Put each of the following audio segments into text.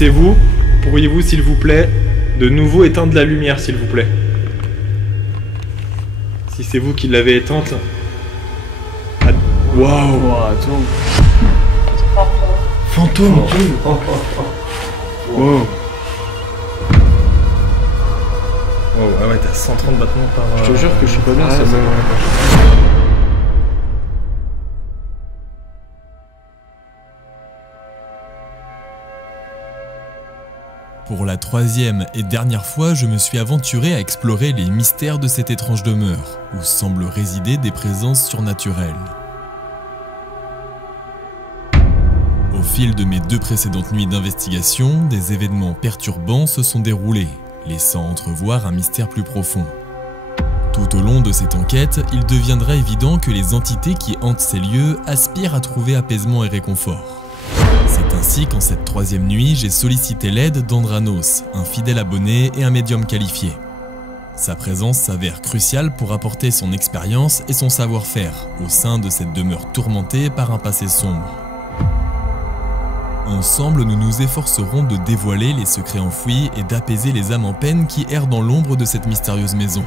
c'est vous, pourriez-vous s'il vous plaît de nouveau éteindre la lumière s'il vous plaît? Si c'est vous qui l'avez éteinte... Waouh! Attends. Fantôme! Wow! Oh, ah ouais, t'as 130 battements par... Je te jure que je suis pas bien, ça. Pour la troisième et dernière fois, je me suis aventuré à explorer les mystères de cette étrange demeure, où semblent résider des présences surnaturelles. Au fil de mes 2 précédentes nuits d'investigation, des événements perturbants se sont déroulés, laissant entrevoir un mystère plus profond. Tout au long de cette enquête, il deviendra évident que les entités qui hantent ces lieux aspirent à trouver apaisement et réconfort. C'est ainsi qu'en cette 3e nuit, j'ai sollicité l'aide d'Andranos, un fidèle abonné et un médium qualifié. Sa présence s'avère cruciale pour apporter son expérience et son savoir-faire au sein de cette demeure tourmentée par un passé sombre. Ensemble, nous nous efforcerons de dévoiler les secrets enfouis et d'apaiser les âmes en peine qui errent dans l'ombre de cette mystérieuse maison.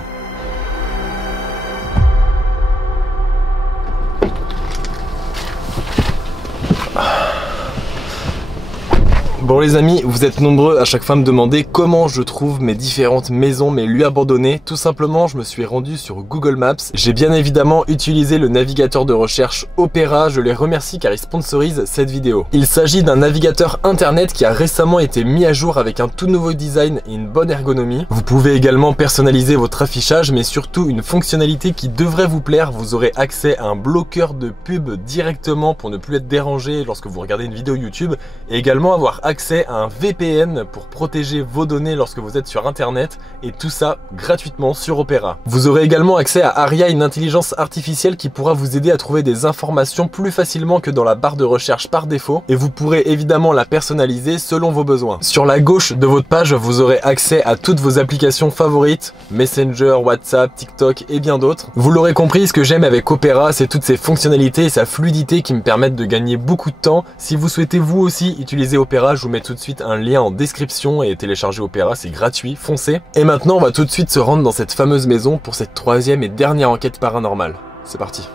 Bon les amis, vous êtes nombreux à chaque fois me demander comment je trouve mes différentes maisons, mes lieux abandonnés. Tout simplement, je me suis rendu sur Google Maps. J'ai bien évidemment utilisé le navigateur de recherche Opera. Je les remercie car ils sponsorisent cette vidéo. Il s'agit d'un navigateur internet qui a récemment été mis à jour avec un tout nouveau design et une bonne ergonomie. Vous pouvez également personnaliser votre affichage, mais surtout une fonctionnalité qui devrait vous plaire. Vous aurez accès à un bloqueur de pub directement pour ne plus être dérangé lorsque vous regardez une vidéo YouTube, et également avoir accès à un VPN pour protéger vos données lorsque vous êtes sur internet, et tout ça gratuitement sur Opera. Vous aurez également accès à Aria, une intelligence artificielle qui pourra vous aider à trouver des informations plus facilement que dans la barre de recherche par défaut, et vous pourrez évidemment la personnaliser selon vos besoins. Sur la gauche de votre page, vous aurez accès à toutes vos applications favorites, Messenger, WhatsApp, TikTok et bien d'autres. Vous l'aurez compris, ce que j'aime avec Opera, c'est toutes ces fonctionnalités et sa fluidité qui me permettent de gagner beaucoup de temps. Si vous souhaitez vous aussi utiliser Opera, je vous mets tout de suite un lien en description et télécharger Opera, c'est gratuit, foncez. Et maintenant, on va tout de suite se rendre dans cette fameuse maison pour cette 3e et dernière enquête paranormale. C'est parti.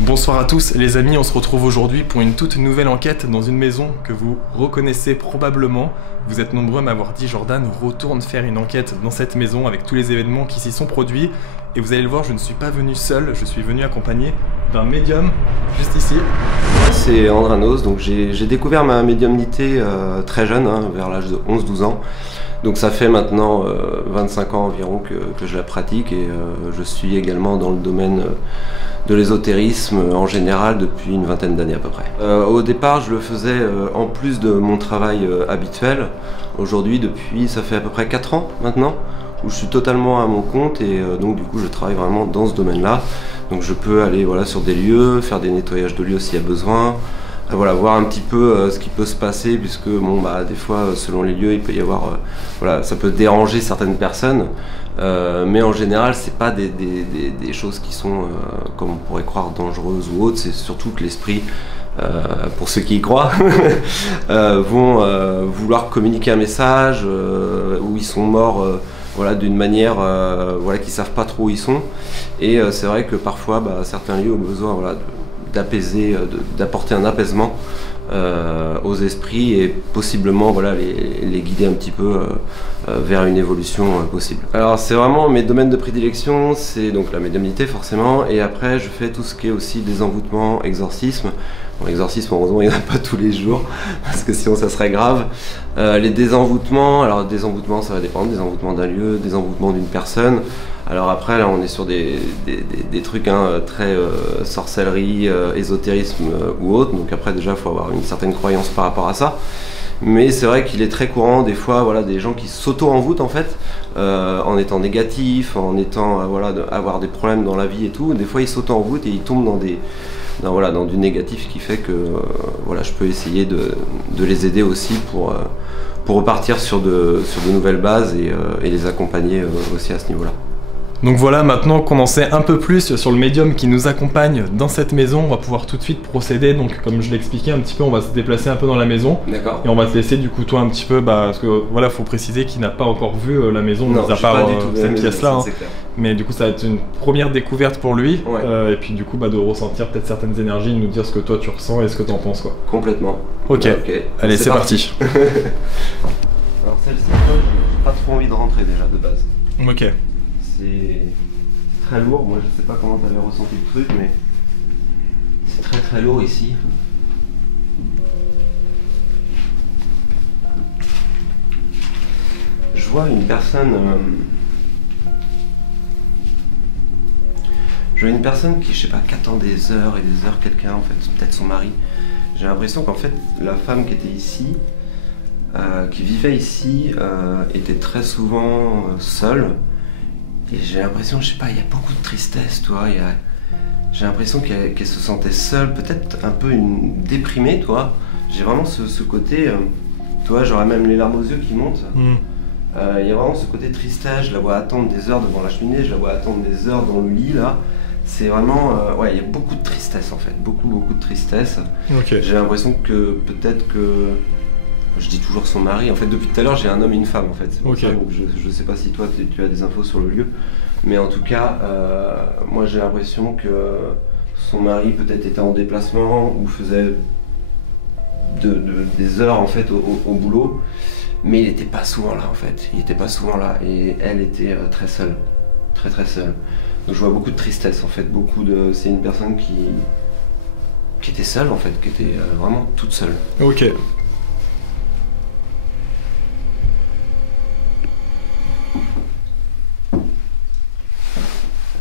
Bonsoir à tous les amis, on se retrouve aujourd'hui pour une toute nouvelle enquête dans une maison que vous reconnaissez probablement. Vous êtes nombreux à m'avoir dit Jordan, retourne faire une enquête dans cette maison avec tous les événements qui s'y sont produits. Et vous allez le voir, je ne suis pas venu seul, je suis venu accompagné d'un médium juste ici. C'est Andranos, donc j'ai découvert ma médiumnité très jeune, hein, vers l'âge de 11-12 ans. Donc ça fait maintenant 25 ans environ que je la pratique, et je suis également dans le domaine de l'ésotérisme en général depuis une vingtaine d'années à peu près. Au départ, je le faisais en plus de mon travail habituel. Aujourd'hui, ça fait à peu près 4 ans maintenant, où je suis totalement à mon compte, et donc du coup je travaille vraiment dans ce domaine-là. Donc je peux aller sur des lieux, faire des nettoyages de lieux s'il y a besoin, voir un petit peu ce qui peut se passer, puisque des fois selon les lieux il peut y avoir, ça peut déranger certaines personnes, mais en général c'est pas des choses qui sont comme on pourrait croire dangereuses ou autres. C'est surtout que l'esprit, pour ceux qui y croient, vont vouloir communiquer un message, où ils sont morts d'une manière qu'ils savent pas trop où ils sont, et c'est vrai que parfois certains lieux ont besoin d'apaiser, d'apporter un apaisement aux esprits, et possiblement les guider un petit peu vers une évolution possible. Alors c'est vraiment mes domaines de prédilection, c'est donc la médiumnité forcément, et après je fais tout ce qui est aussi désenvoûtement, exorcisme. Bon, l'exorcisme, heureusement, il n'y en a pas tous les jours, parce que sinon ça serait grave. Les désenvoûtements, alors désenvoûtement ça va dépendre, désenvoûtement d'un lieu, désenvoûtement d'une personne. Alors après là on est sur des trucs très sorcellerie, ésotérisme ou autre, donc après déjà il faut avoir une certaine croyance par rapport à ça. Mais c'est vrai qu'il est très courant des fois des gens qui s'auto-envoûtent en fait, en étant négatifs, en étant avoir des problèmes dans la vie et tout. Des fois ils s'auto-envoûtent et ils tombent dans du négatif, qui fait que je peux essayer de les aider aussi pour repartir sur de nouvelles bases, et les accompagner aussi à ce niveau-là. Donc voilà, maintenant qu'on en sait un peu plus sur le médium qui nous accompagne dans cette maison, on va pouvoir tout de suite procéder. Donc comme je l'expliquais un petit peu, on va se déplacer un peu dans la maison. D'accord. Et on va te laisser du coup toi un petit peu, parce que voilà, faut préciser qu'il n'a pas encore vu la maison, Non, mis à part cette maison, pièce-là. Hein. c'est clair. Mais du coup ça va être une première découverte pour lui. Ouais. Et puis du coup de ressentir peut-être certaines énergies, de nous dire ce que toi tu ressens et ce que tu en penses quoi. Complètement. Ok, allez c'est parti. Alors celle-ci, j'ai pas trop envie de rentrer déjà de base. Ok. C'est très lourd, moi je sais pas comment t'avais ressenti le truc, mais c'est très très lourd ici. Je vois une personne... je vois une personne qui, je sais pas, qui attend des heures et des heures quelqu'un, en fait, peut-être son mari. J'ai l'impression qu'en fait, la femme qui était ici, qui vivait ici, était très souvent seule. Et j'ai l'impression, je sais pas, il y a beaucoup de tristesse, toi. J'ai l'impression qu'elle se sentait seule, peut-être un peu déprimée, toi. J'ai vraiment ce côté, toi, j'aurais même les larmes aux yeux qui montent. Il y a vraiment ce côté tristesse, je la vois attendre des heures devant la cheminée, je la vois attendre des heures dans le lit, là. C'est vraiment, ouais, il y a beaucoup de tristesse, en fait, beaucoup de tristesse. Okay. J'ai l'impression que peut-être que... Je dis toujours son mari. En fait, depuis tout à l'heure, j'ai un homme et une femme, en fait. C'est pour ça, donc je sais pas si toi, tu as des infos sur le lieu. Mais en tout cas, moi, j'ai l'impression que son mari peut-être était en déplacement ou faisait des heures, en fait, au boulot. Mais il n'était pas souvent là, en fait. Il n'était pas souvent là. Et elle était très seule. Très, très seule. Donc, je vois beaucoup de tristesse, en fait. C'est une personne qui était seule, en fait. Qui était vraiment toute seule. Ok.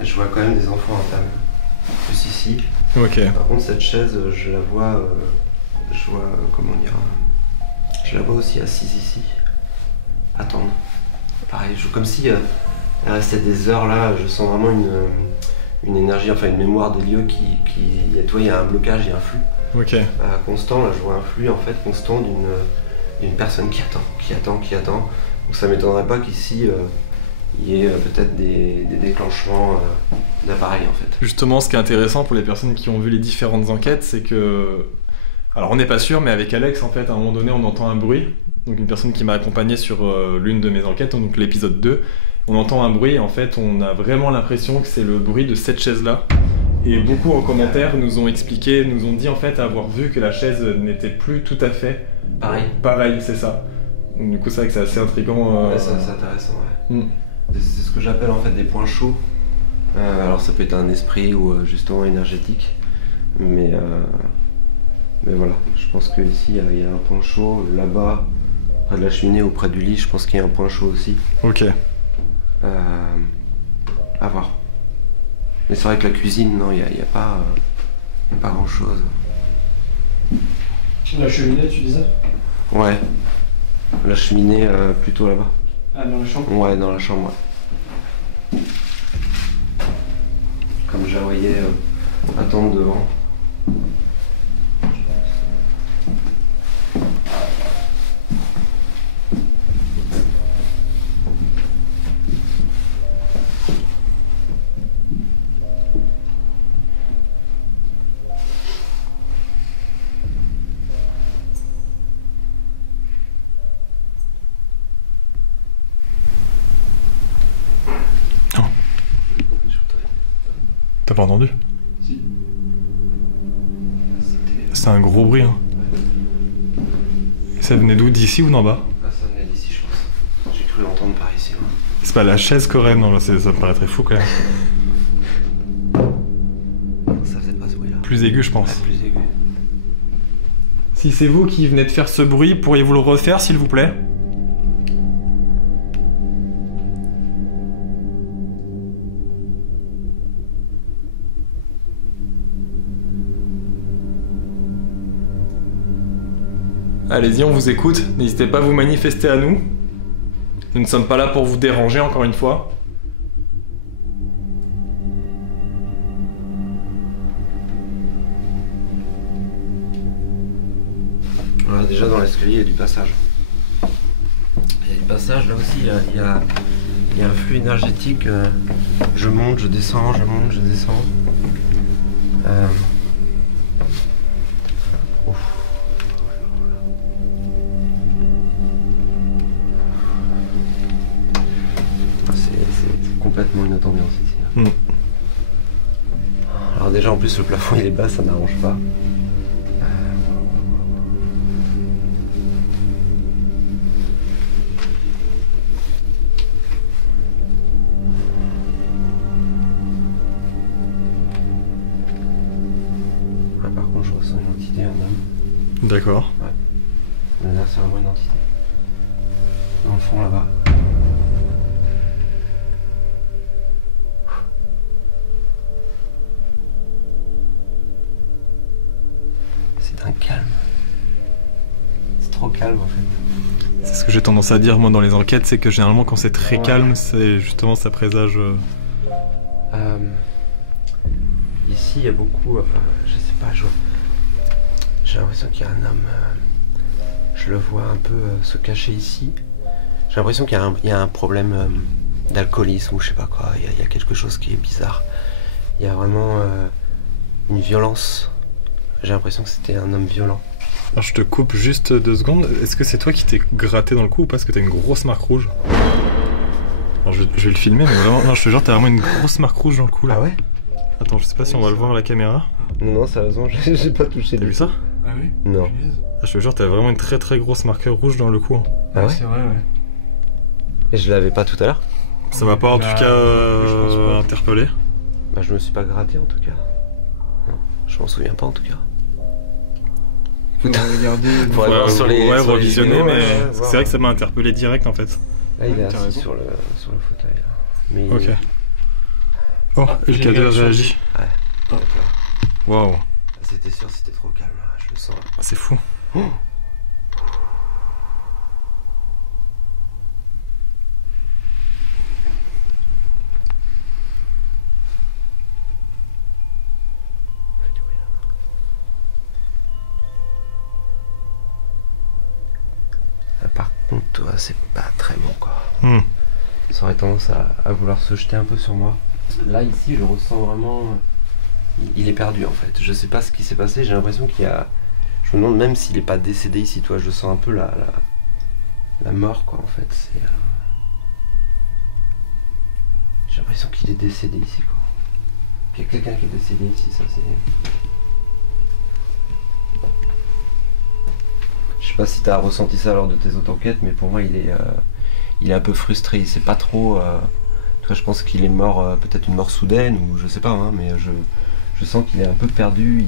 Je vois quand même des enfants à table, plus ici. Ok. Par contre, cette chaise, je la vois, comment dire, je la vois aussi assise ici, attendre. Pareil, comme si elle restait des heures là, je sens vraiment une énergie, enfin une mémoire des lieux toi, il y a un blocage, il y a un flux. Ok. Constant, là je vois un flux en fait constant d'une personne qui attend. Donc ça m'étonnerait pas qu'ici, il y ait peut-être des déclenchements d'appareils en fait. Justement, ce qui est intéressant pour les personnes qui ont vu les différentes enquêtes, c'est que... Alors on n'est pas sûr, mais avec Alex, en fait, à un moment donné, on entend un bruit. Donc une personne qui m'a accompagné sur l'une de mes enquêtes, donc l'épisode 2. On entend un bruit et en fait, on a vraiment l'impression que c'est le bruit de cette chaise-là. Et beaucoup en commentaire nous ont expliqué, nous ont dit en fait avoir vu que la chaise n'était plus tout à fait... Pareil, c'est ça. Donc, du coup, c'est vrai que c'est assez intriguant. Ouais, c'est intéressant, ouais. C'est ce que j'appelle en fait des points chauds. Alors ça peut être un esprit ou justement énergétique, mais voilà, je pense qu'ici il y a un point chaud, là-bas, près de la cheminée ou près du lit, je pense qu'il y a un point chaud aussi. Ok. À voir. Mais c'est vrai que la cuisine, non, il n'y a pas grand-chose. La cheminée, tu disais? Ouais, la cheminée plutôt là-bas. Ah, dans la chambre? Ouais, dans la chambre, ouais. Comme je la voyais attendre devant. T'as pas entendu? Si. C'est un gros bruit, hein. Et ça venait d'où? D'ici ou d'en bas? Ah, ça venait d'ici, je pense. J'ai cru l'entendre par ici. Ouais. C'est pas la chaise qu'aurait, non, là, ça me paraît très fou quand même. Ça faisait pas ce bruit là. Plus aigu, je pense. Ouais, plus aigu. Si c'est vous qui venez de faire ce bruit, pourriez-vous le refaire, s'il vous plaît? Allez-y, on vous écoute. N'hésitez pas à vous manifester à nous. Nous ne sommes pas là pour vous déranger, encore une fois. Voilà, déjà dans l'escalier, il y a du passage. Il y a du passage, là aussi, il y a il y a un flux énergétique. Je monte, je descends, je monte, je descends. C'est complètement une autre ambiance ici. Alors déjà en plus le plafond il est bas, ça n'arrange pas. Par contre je ressens une entité, un homme. D'accord. Ouais. Là c'est vraiment une entité. Dans le fond là-bas. Un calme. C'est trop calme en fait. C'est ce que j'ai tendance à dire moi dans les enquêtes, c'est que généralement quand c'est très calme, c'est justement ça présage. Ici il y a beaucoup, je sais pas, j'ai l'impression qu'il y a un homme, je le vois un peu se cacher ici. J'ai l'impression qu'il y a un problème d'alcoolisme ou je sais pas quoi, il y a quelque chose qui est bizarre. Il y a vraiment une violence. J'ai l'impression que c'était un homme violent. Alors je te coupe juste 2 secondes. Est-ce que c'est toi qui t'es gratté dans le cou ou parce que t'as une grosse marque rouge? Alors je vais le filmer, mais vraiment, non, je te jure, t'as vraiment une grosse marque rouge dans le cou là. Ah ouais? Attends, je sais pas si on va le voir à la caméra. Non, sérieusement, j'ai pas touché. T'as vu ça? Ah oui? Non. Ah, je te jure, t'as vraiment une très très grosse marque rouge dans le cou. Ah ouais? C'est vrai, ouais. Et je l'avais pas tout à l'heure? Ça m'a pas en tout cas je pense pas. interpellé. Bah je me suis pas gratté en tout cas. Non, je m'en souviens pas en tout cas. Faudrait regarder. Faudrait voir sur les revisionner, vidéos, mais ouais, c'est voir. vrai que ça m'a interpellé direct en fait. Là il est t'as assis raison. sur le fauteuil là. Mais Ok. Oh, j'ai LK2 réagi. réagit. d'accord. Waouh, C'était sûr, c'était trop calme là, je le sens. ah, c'est fou. Par contre, toi, c'est pas très bon quoi. Hmm. Ça aurait tendance à vouloir se jeter un peu sur moi. Là, ici, je ressens vraiment. Il est perdu en fait. Je sais pas ce qui s'est passé. J'ai l'impression qu'il y a. Je me demande même s'il est pas décédé ici. Toi, je sens un peu la mort quoi en fait. C'est. J'ai l'impression qu'il est décédé ici quoi. Qu'il y a quelqu'un qui est décédé ici. Ça c'est. Je sais pas si tu as ressenti ça lors de tes autres enquêtes, mais pour moi il est un peu frustré, il sait pas trop. Tu vois, je pense qu'il est mort, peut-être une mort soudaine, ou je sais pas, hein, mais je sens qu'il est un peu perdu,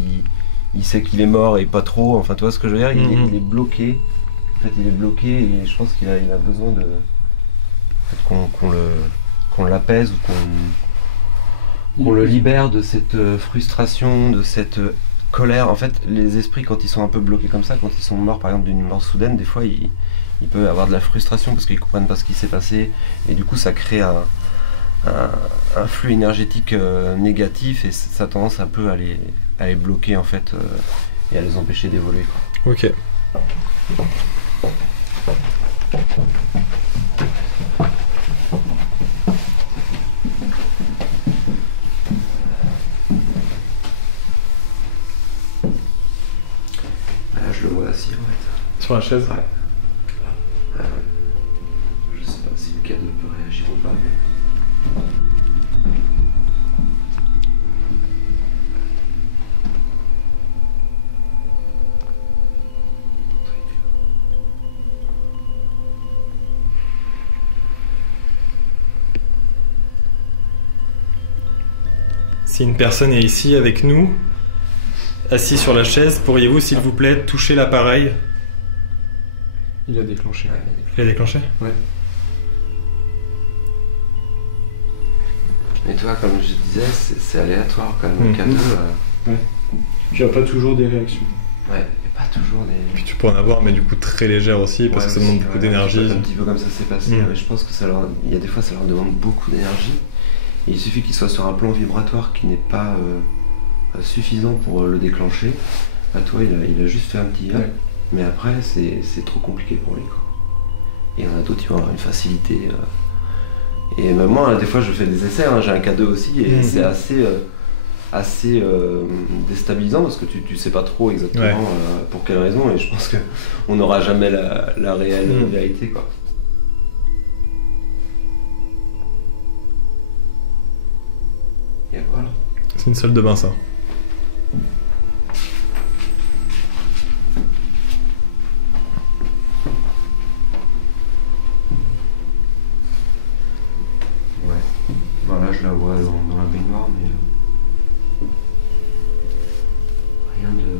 il sait qu'il est mort et pas trop, enfin tu vois ce que je veux dire, il est bloqué. En fait il est bloqué et je pense qu'il a besoin de. En fait, qu'on l'apaise ou qu'on le libère de cette frustration, de cette colère. En fait, les esprits, quand ils sont un peu bloqués comme ça, quand ils sont morts par exemple d'une mort soudaine, des fois ils peuvent avoir de la frustration parce qu'ils comprennent pas ce qui s'est passé et du coup ça crée un flux énergétique négatif et ça a tendance un peu à les bloquer en fait et à les empêcher d'évoluer quoi. Ok. Là je le vois assis en fait. Sur la chaise? Ouais. Je sais pas si le cadre peut réagir ou pas. Si une personne est ici avec nous, assis sur la chaise, pourriez-vous s'il vous plaît toucher l'appareil? Il a déclenché. Il a déclenché? Ouais. Mais toi, comme je disais, c'est aléatoire quand même. Mhm. Le K2, Tu as pas toujours des réactions. ouais, et pas toujours des. Puis tu peux en avoir, mais du coup très légère aussi, parce Ouais, que ça demande aussi, beaucoup ouais, d'énergie. Un petit peu comme ça s'est passé. Mm. Ouais, je pense que il y a des fois, ça leur demande beaucoup d'énergie. Et il suffit qu'ils soient sur un plan vibratoire qui n'est pas suffisant pour le déclencher. Bah, toi, il a juste fait un petit hop, Ouais. mais après, c'est trop compliqué pour lui. Quoi. Et il y en a d'autres qui vont avoir une facilité Et même moi, des fois, je fais des essais, hein, j'ai un K2 aussi, et c'est assez déstabilisant parce que tu sais pas trop exactement pour quelle raison, et je pense qu'on n'aura jamais la réelle vérité, quoi. Et voilà. C'est une salle de bain, ça. Voilà, je la vois dans la baignoire, mais rien de...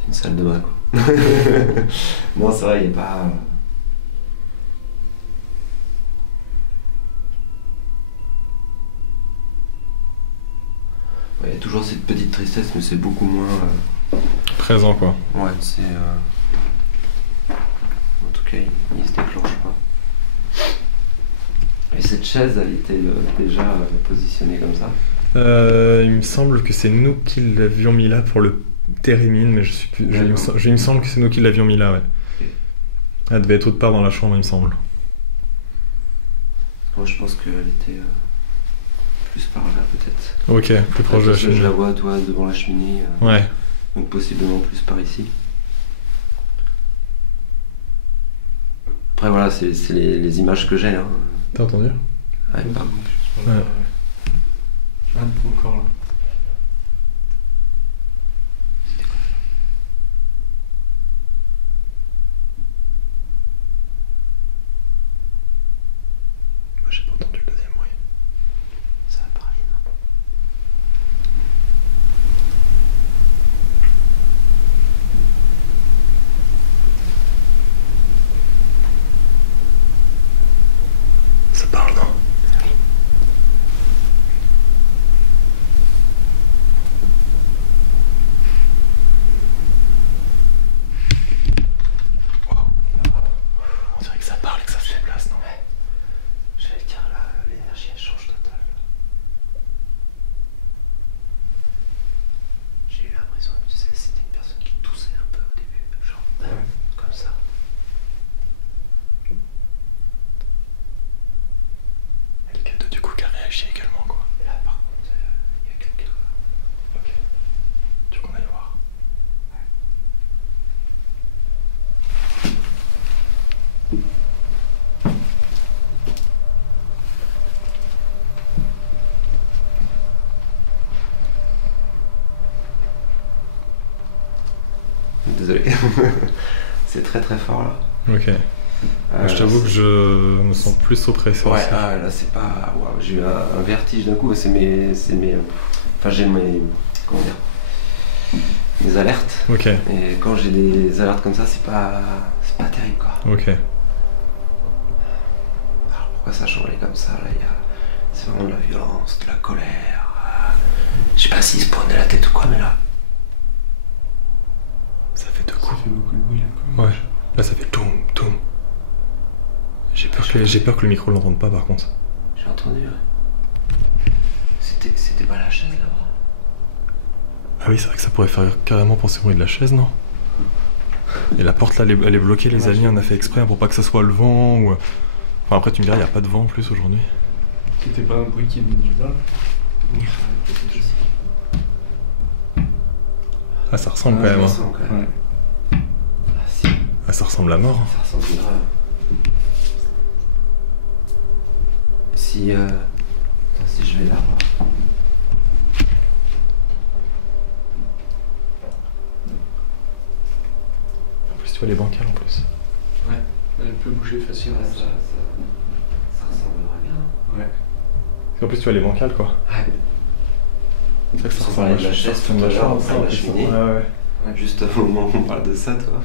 C'est une salle de bain, quoi. Non, c'est vrai, il n'y a pas... Il y a toujours cette petite tristesse, mais c'est beaucoup moins... Présent, quoi. Ouais, c'est... En tout cas, il se déclenche pas. Et cette chaise, elle était déjà positionnée comme ça. Il me semble que c'est nous qui l'avions mis là pour le térémine, mais je suis plus. Il me semble que c'est nous qui l'avions mis là, ouais. Okay. Elle devait être autre part dans la chambre, il me semble. Moi, je pense qu'elle était plus par là, peut-être. Ok, plus proche de la cheminée. Je la vois, toi, devant la cheminée. Ouais. Donc possiblement plus par ici. Après voilà, c'est les images que j'ai. Hein. T'as entendu? Ouais, pardon. Ouais. Encore là. Moi j'ai pas entendu le deuxième bruit. Ça va parler, non? Ça parle, non? On dirait que ça parle et que ça se déplace, non? Ouais. J'allais dire là, l'énergie elle change total. J'ai eu l'impression que c'était une personne qui toussait un peu au début, genre comme ça. Et le cadeau du coup qui a réagi également, quoi. Et là par contre, il y a quelqu'un là. Ok. Tu veux qu'on aille voir? Désolé. C'est très très fort là. Ok. Moi, je t'avoue que je me sens plus oppressé. Ouais, aussi. là c'est pas. Waouh, j'ai eu un vertige d'un coup. C'est mes. Enfin, j'ai mes. Comment dire? Mes alertes. Ok. Et quand j'ai des alertes comme ça, c'est pas terrible quoi. Ok. Alors pourquoi ça changeait comme ça là? C'est vraiment de la violence, de la colère. Je sais pas s'il se prenait la tête ou quoi, mais là. Ça fait deux coups. Ça fait beaucoup de bruit là quand même. Ouais. Là ça fait toum toum. J'ai peur que le micro l'entende pas par contre. J'ai entendu, ouais. C'était pas la chaise là-bas. Ah oui, c'est vrai que ça pourrait faire carrément penser au bruit de la chaise, non? Et la porte là, elle est bloquée, les amis, on a fait exprès pour pas que ça soit le vent ou... Enfin après tu me diras, il n'y a pas de vent en plus aujourd'hui. C'était pas un bruit qui venait du bas. Ah ça ressemble quand même. Ça Hein. ressemble quand même. Ouais. Ah si, Ah ça ressemble à mort. Hein. ça ressemble grave. Si je vais là, En plus tu vois les bancales en plus. Ouais. Elle peut bouger facilement. ça ressemblerait bien. Ouais. En plus tu vois les bancales quoi. Ouais. C'est vrai que ça On ressemble parlait de la chaise tout à l'heure, on parlait de la cheminée. Ouais. Juste au moment où on parle de ça, toi.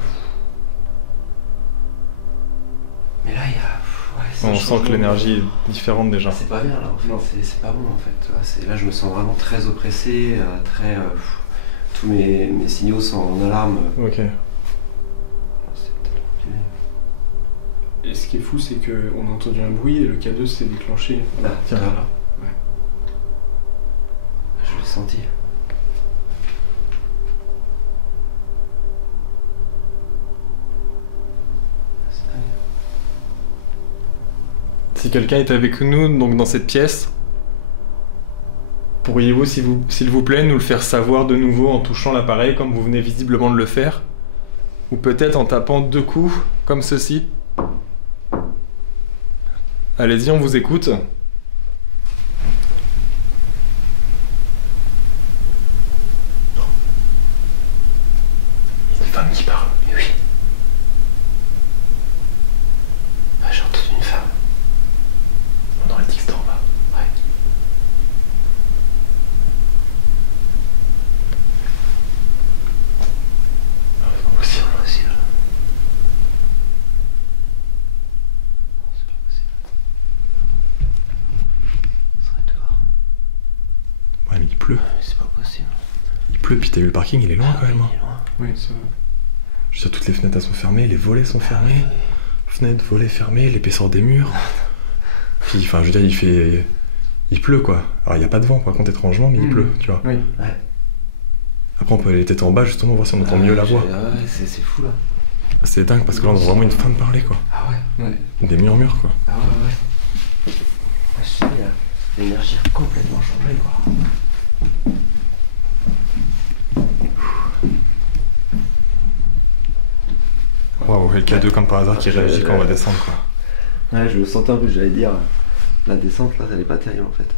Mais là, il y a... Ouais, c'est On un sent que changement. l'énergie est différente déjà. C'est pas bien là, en fait. Non. C'est pas bon en fait. Tu vois, là, je me sens vraiment très oppressé, très... tous mes signaux sont en alarme. Ok. C'est peut-être compliqué. Et ce qui est fou, c'est qu'on a entendu un bruit et le K2 s'est déclenché. Là, Tiens. là. Ouais. Je l'ai senti. si quelqu'un est avec nous donc dans cette pièce, pourriez-vous, s'il vous plaît, nous le faire savoir de nouveau en touchant l'appareil comme vous venez visiblement de le faire? Ou peut-être en tapant 2 coups, comme ceci. Allez-y, on vous écoute. Il y a une femme qui parle. Oui. Ah, j'ai entendu une femme. On aurait dit que c'était en bas. Ouais. Ah, c'est pas possible. C'est pas possible. C'est pas possible. Ça serait dehors. Ouais, mais il pleut. Mais c'est pas possible. Il pleut, puis t'as vu le parking, il est loin quand même. Il est loin. Oui, ça va. Je veux dire, toutes les fenêtres elles sont fermées, les volets sont fermés. Fenêtres, volets fermés, l'épaisseur des murs. Puis, enfin, je veux dire, il pleut quoi. Alors, il n'y a pas de vent par contre, étrangement, mais il pleut, tu vois. Oui. Ouais. Après, on peut aller peut-être en bas justement voir si on entend mieux la voix. Ouais, c'est fou là. C'est dingue parce que là, on entend vraiment une femme parler quoi. Ah ouais. Ouais. Des murmures quoi. Ah ouais. Ah, je sais, l'énergie a complètement changé quoi. Waouh, et le K2 comme par hasard qui réagit quand on va descendre quoi. Ouais, je le sentais un peu, j'allais dire. La descente là, elle est pas terrible en fait.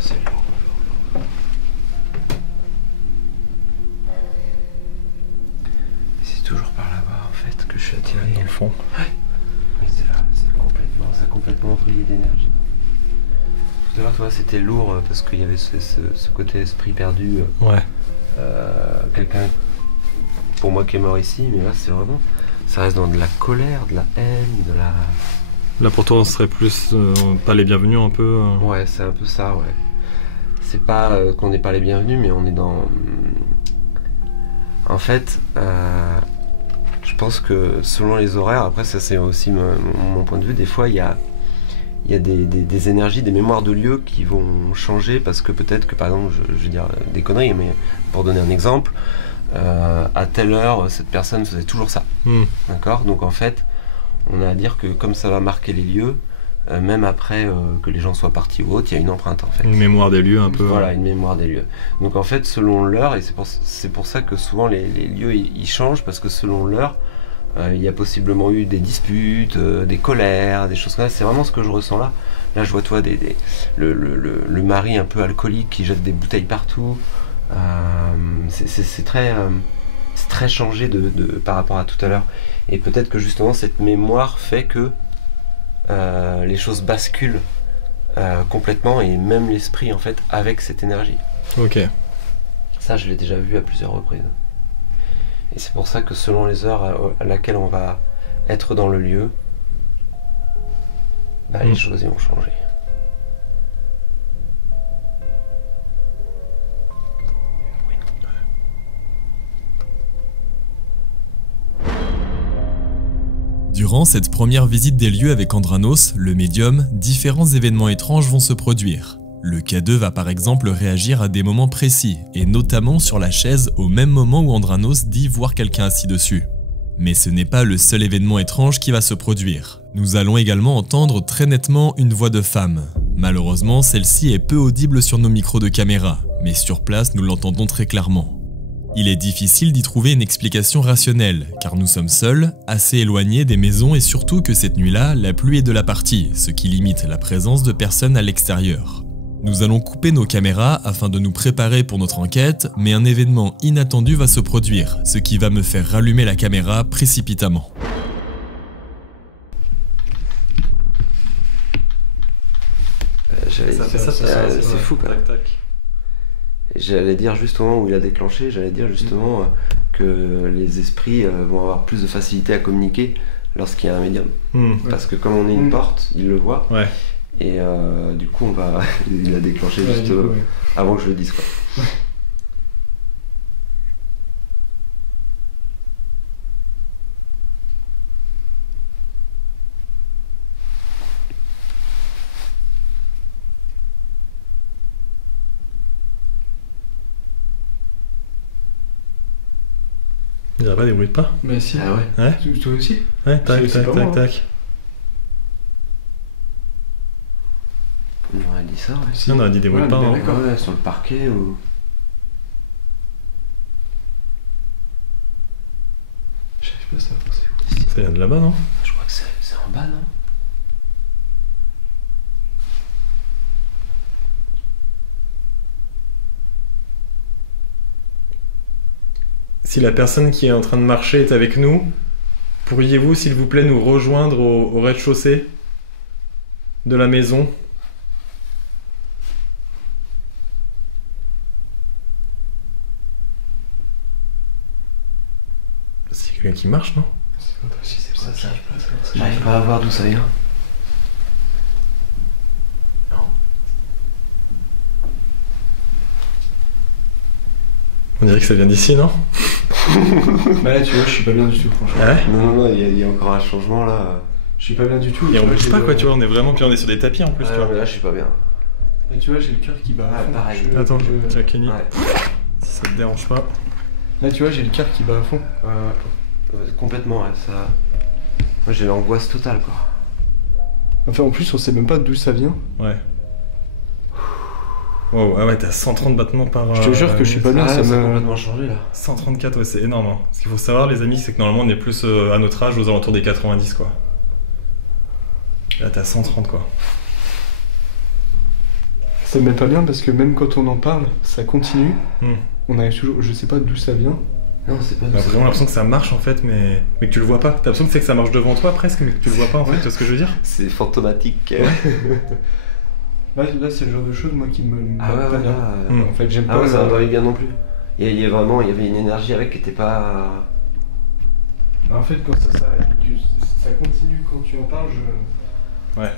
C'est lourd. C'est toujours par là-bas en fait que je suis attiré. Dans le fond. Mais ça a complètement vrillé d'énergie. Tout à l'heure, toi, c'était lourd parce qu'il y avait ce côté esprit perdu. Ouais. Quelqu'un, pour moi, qui est mort ici, mais là, c'est vraiment. Ça reste dans de la colère, de la haine, de la. Là pour toi, on serait plus pas les bienvenus un peu. Ouais, c'est un peu ça, ouais. C'est pas qu'on n'est pas les bienvenus, mais on est dans. En fait, je pense que selon les horaires, après, ça c'est aussi mon point de vue, des fois, il y a des énergies, des mémoires de lieux qui vont changer parce que peut-être que, par exemple, je vais dire des conneries, mais pour donner un exemple, à telle heure, cette personne faisait toujours ça. D'accord ? Donc en fait, on a à dire que comme ça va marquer les lieux, même après que les gens soient partis ou autre, il y a une empreinte en fait. Une mémoire des lieux un peu. Voilà, une mémoire des lieux. Donc en fait, selon l'heure, et c'est pour ça que souvent les lieux ils changent, parce que selon l'heure, il y a possiblement eu des disputes, des colères, des choses comme ça. C'est vraiment ce que je ressens là. Là, je vois toi le mari un peu alcoolique qui jette des bouteilles partout. C'est très changé par rapport à tout à l'heure. Et peut-être que justement cette mémoire fait que les choses basculent complètement, et même l'esprit en fait avec cette énergie. Ok. Ça, je l'ai déjà vu à plusieurs reprises. Et c'est pour ça que selon les heures à laquelle on va être dans le lieu, les choses vont changer. Durant cette première visite des lieux avec Andranos, le médium, différents événements étranges vont se produire. Le K2 va par exemple réagir à des moments précis, et notamment sur la chaise au même moment où Andranos dit voir quelqu'un assis dessus. Mais ce n'est pas le seul événement étrange qui va se produire. Nous allons également entendre très nettement une voix de femme. Malheureusement, celle-ci est peu audible sur nos micros de caméra, mais sur place nous l'entendons très clairement. Il est difficile d'y trouver une explication rationnelle, car nous sommes seuls, assez éloignés des maisons, et surtout que cette nuit-là, la pluie est de la partie, ce qui limite la présence de personnes à l'extérieur. Nous allons couper nos caméras afin de nous préparer pour notre enquête, mais un événement inattendu va se produire, ce qui va me faire rallumer la caméra précipitamment. C'est fou quoi. Tac, tac. J'allais dire juste au moment où il a déclenché, que les esprits vont avoir plus de facilité à communiquer lorsqu'il y a un médium. Parce que comme on est une porte, il le voit. Ouais. Et du coup, il a déclenché juste avant que je le dise quoi. On dirait pas des bruits de pas? Bah si. Ah ouais. Ouais. Toi aussi? Ouais, tac, C'est tac, pas moi, tac, hein. tac. On aurait dit ça, ouais. Si, on aurait dit des bruits de Ouais, pas, mais hein. d'accord. Ouais, sur le parquet ou... J'arrive pas à savoir c'est où. Ça vient de là-bas, non? Je crois que c'est en bas, non? Si la personne qui est en train de marcher est avec nous, pourriez-vous, s'il vous plaît, nous rejoindre au rez-de-chaussée de la maison? C'est quelqu'un qui marche, non? C'est pas possible, C'est quoi ça? j'arrive pas à savoir c'est J'arrive pas à voir d'où ça vient. On dirait que ça vient d'ici, non? Bah là tu vois, je suis pas bien du tout franchement. Ah ouais? Non, il y a encore un changement là. Je suis pas bien du tout. Et on tu vois, bouge j'ai pas, le- quoi, tu vois, on est vraiment... Puis on est sur des tapis, en plus, tu Ouais, vois. mais là je suis pas bien. Et tu vois, j'ai le cœur qui bat. à Ouais, fond. pareil. Attends, je- tiens, Kenny, Ouais. si ça te dérange pas. Là tu vois, j'ai le cœur qui bat à fond. Complètement, ouais, ça... Moi j'ai l'angoisse totale, quoi. Enfin en plus, on sait même pas d'où ça vient. Ouais. Wow, ah ouais, t'as 130 battements par... Je te jure que je suis pas bien, Ah, ça ça a me... complètement changé là. 134, ouais, c'est énorme. Hein. Ce qu'il faut savoir, les amis, c'est que normalement, on est plus à notre âge, aux alentours des 90, quoi. Là, t'as 130, quoi. Ça me met pas bien parce que même quand on en parle, ça continue. Hmm. On arrive toujours... Je sais pas d'où ça vient. Non, c'est pas T'as vraiment l'impression que ça marche, en fait, mais que tu le vois pas. T'as l'impression que c'est que ça marche devant toi, presque, mais que tu le vois pas, en fait. Tu vois ce que je veux dire? C'est fantomatique. Là c'est le genre de choses, moi, qui me... Ah ouais, pas ouais, bien. là... Hmm. En fait, j'aime Ah pas... ouais, ça va pas bien non plus. Il y avait une énergie avec qui était pas... En fait, quand ça s'arrête, ça continue quand tu en parles, je... Ouais.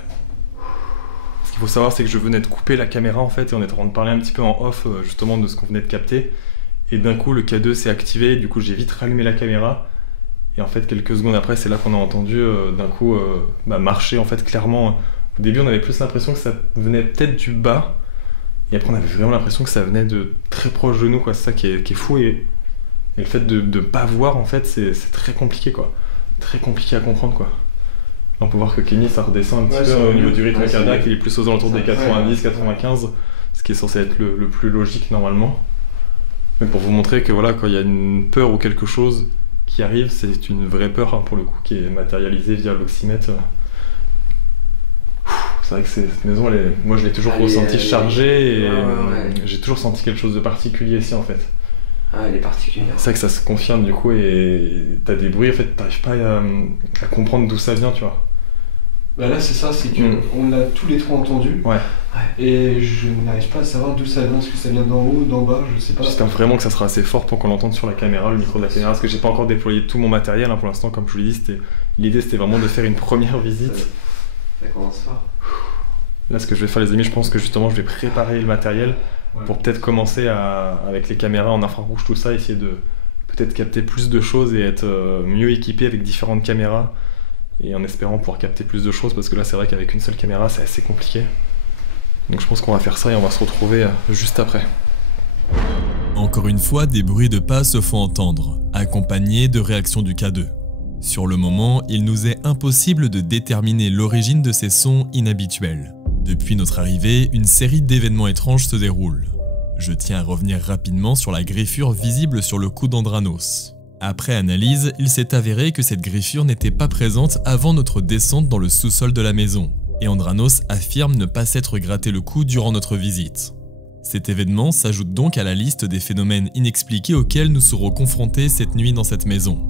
Ce qu'il faut savoir, c'est que je venais de couper la caméra, en fait, et on est en train de parler un petit peu en off, justement, de ce qu'on venait de capter. Et d'un coup, le K2 s'est activé, du coup, j'ai vite rallumé la caméra. Et en fait, quelques secondes après, c'est là qu'on a entendu, d'un coup, marcher, en fait, clairement. Au début, on avait plus l'impression que ça venait peut-être du bas. Et après, on avait vraiment l'impression que ça venait de très proche de nous, quoi. C'est ça qui est fou. Et le fait de ne pas voir, en fait, c'est très compliqué, quoi. Très compliqué à comprendre, quoi. Là, on peut voir que Kenny, ça redescend un petit Ouais, peu c'est au niveau mieux. du rythme Ouais, c'est cardiaque. mieux. Il est plus aux alentours des 90, 95, ce qui est censé être le plus logique, normalement. Mais pour vous montrer que, voilà, quand il y a une peur ou quelque chose qui arrive, c'est une vraie peur, hein, pour le coup, qui est matérialisée via l'oxymètre. C'est vrai que cette maison, moi je l'ai toujours ressentie chargée et Ouais. j'ai toujours senti quelque chose de particulier ici, en fait. Ah, elle est particulière. C'est vrai que ça se confirme du coup et t'as des bruits, en fait t'arrives pas à comprendre d'où ça vient, tu vois. Bah là, c'est ça, c'est que Mm. on l'a tous les trois entendu. Ouais. Et je n'arrive pas à savoir d'où ça vient. Est-ce que ça vient d'en haut, d'en bas, je sais pas. J'espère vraiment que ça sera assez fort pour qu'on l'entende sur la caméra, le micro de la caméra, parce que j'ai pas encore déployé tout mon matériel, hein, pour l'instant, comme je vous l'ai dit, l'idée c'était vraiment de faire une première visite. Ça commence fort. Là, ce que je vais faire, les amis, je pense que justement je vais préparer le matériel Ouais. pour peut-être commencer avec les caméras en infrarouge, tout ça, essayer de peut-être capter plus de choses et être mieux équipé avec différentes caméras et en espérant pouvoir capter plus de choses, parce que là c'est vrai qu'avec une seule caméra c'est assez compliqué. Donc je pense qu'on va faire ça et on va se retrouver juste après. Encore une fois, des bruits de pas se font entendre, accompagnés de réactions du K2. Sur le moment, il nous est impossible de déterminer l'origine de ces sons inhabituels. Depuis notre arrivée, une série d'événements étranges se déroule. Je tiens à revenir rapidement sur la griffure visible sur le cou d'Andranos. Après analyse, il s'est avéré que cette griffure n'était pas présente avant notre descente dans le sous-sol de la maison, et Andranos affirme ne pas s'être gratté le cou durant notre visite. Cet événement s'ajoute donc à la liste des phénomènes inexpliqués auxquels nous serons confrontés cette nuit dans cette maison.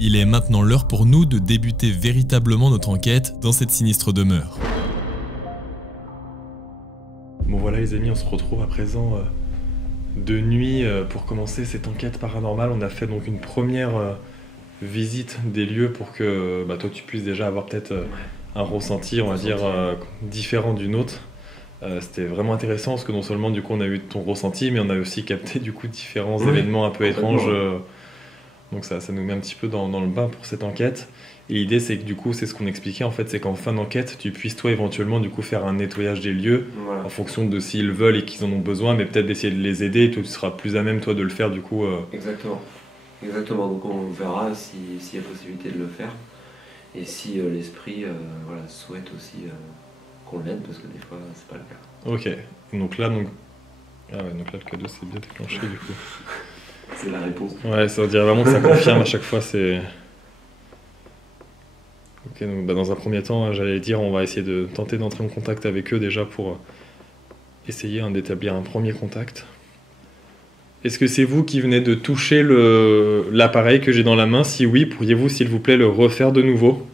Il est maintenant l'heure pour nous de débuter véritablement notre enquête dans cette sinistre demeure. Bon voilà les amis, on se retrouve à présent de nuit pour commencer cette enquête paranormale. On a fait donc une première visite des lieux pour que toi tu puisses déjà avoir peut-être un ressenti, on va dire, différent du nôtre. C'était vraiment intéressant parce que non seulement du coup on a eu ton ressenti, mais on a aussi capté du coup différents événements un peu étranges. Donc ça nous met un petit peu dans le bain pour cette enquête. Et l'idée c'est que du coup c'est ce qu'on expliquait en fait, c'est qu'en fin d'enquête tu puisses toi éventuellement du coup faire un nettoyage des lieux Voilà. en fonction de s'ils veulent et qu'ils en ont besoin, mais peut-être d'essayer de les aider. Toi tu seras plus à même toi de le faire du coup. Exactement. Exactement, donc on verra s'il y a possibilité de le faire. Et si l'esprit voilà, souhaite aussi qu'on l'aide, parce que des fois c'est pas le cas. Ok, donc là, Ah ouais, donc là le cadeau c'est bien déclenché du coup. C'est la réponse. Ouais, ça veut dire vraiment que ça confirme à chaque fois, c'est... Ok, donc dans un premier temps, j'allais dire, on va essayer de tenter d'entrer en contact avec eux déjà pour essayer d'établir un premier contact. Est-ce que c'est vous qui venez de toucher l'appareil que j'ai dans la main? Si oui, pourriez-vous s'il vous plaît le refaire de nouveau?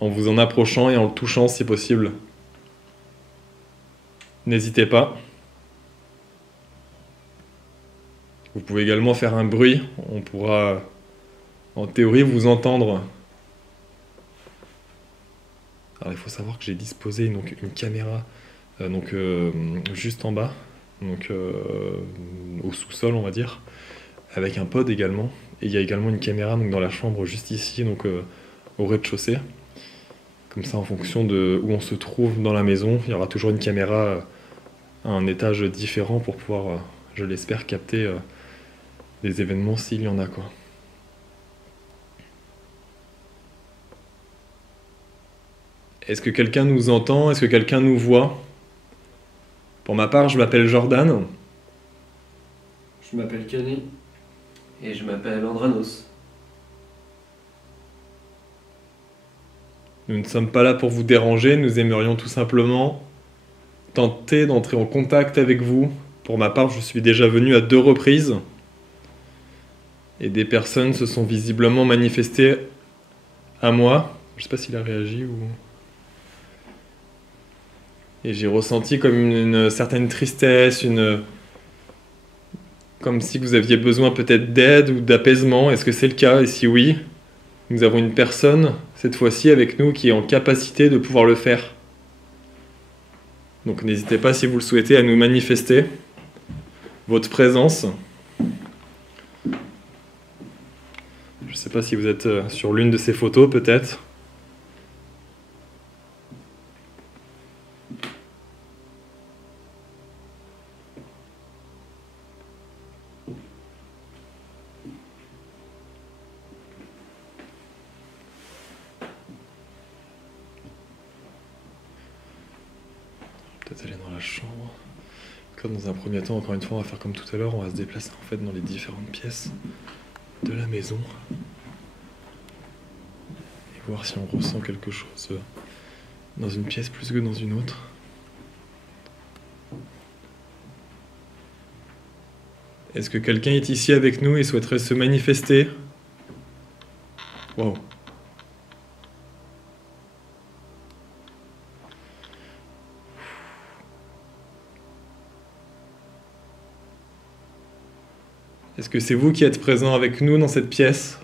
En vous en approchant et en le touchant si possible. N'hésitez pas. Vous pouvez également faire un bruit, on pourra en théorie vous entendre. Alors il faut savoir que j'ai disposé donc, une caméra juste en bas, donc au sous-sol on va dire, avec un pod également. Et il y a également une caméra donc, dans la chambre juste ici, donc au rez-de-chaussée. Comme ça en fonction de où on se trouve dans la maison, il y aura toujours une caméra à un étage différent pour pouvoir, je l'espère, capter des événements s'il y en a quoi. Est-ce que quelqu'un nous entend? Est-ce que quelqu'un nous voit? Pour ma part, je m'appelle Jordan. Je m'appelle Kenny. Et je m'appelle Andranos. Nous ne sommes pas là pour vous déranger, nous aimerions tout simplement tenter d'entrer en contact avec vous. Pour ma part, je suis déjà venu à 2 reprises. Et des personnes se sont visiblement manifestées à moi. Je ne sais pas s'il a réagi ou... Et j'ai ressenti comme une certaine tristesse, comme si vous aviez besoin peut-être d'aide ou d'apaisement. Est-ce que c'est le cas? Et si oui, nous avons une personne, cette fois-ci avec nous, qui est en capacité de pouvoir le faire. Donc n'hésitez pas, si vous le souhaitez, à nous manifester votre présence. Je ne sais pas si vous êtes sur l'une de ces photos, peut-être. Peut-être aller dans la chambre. Comme dans un premier temps, encore une fois, on va faire comme tout à l'heure, on va se déplacer en fait dans les différentes pièces de la maison et voir si on ressent quelque chose dans une pièce plus que dans une autre. Est-ce que quelqu'un est ici avec nous et souhaiterait se manifester? Wow. Est-ce que c'est vous qui êtes présent avec nous dans cette pièce?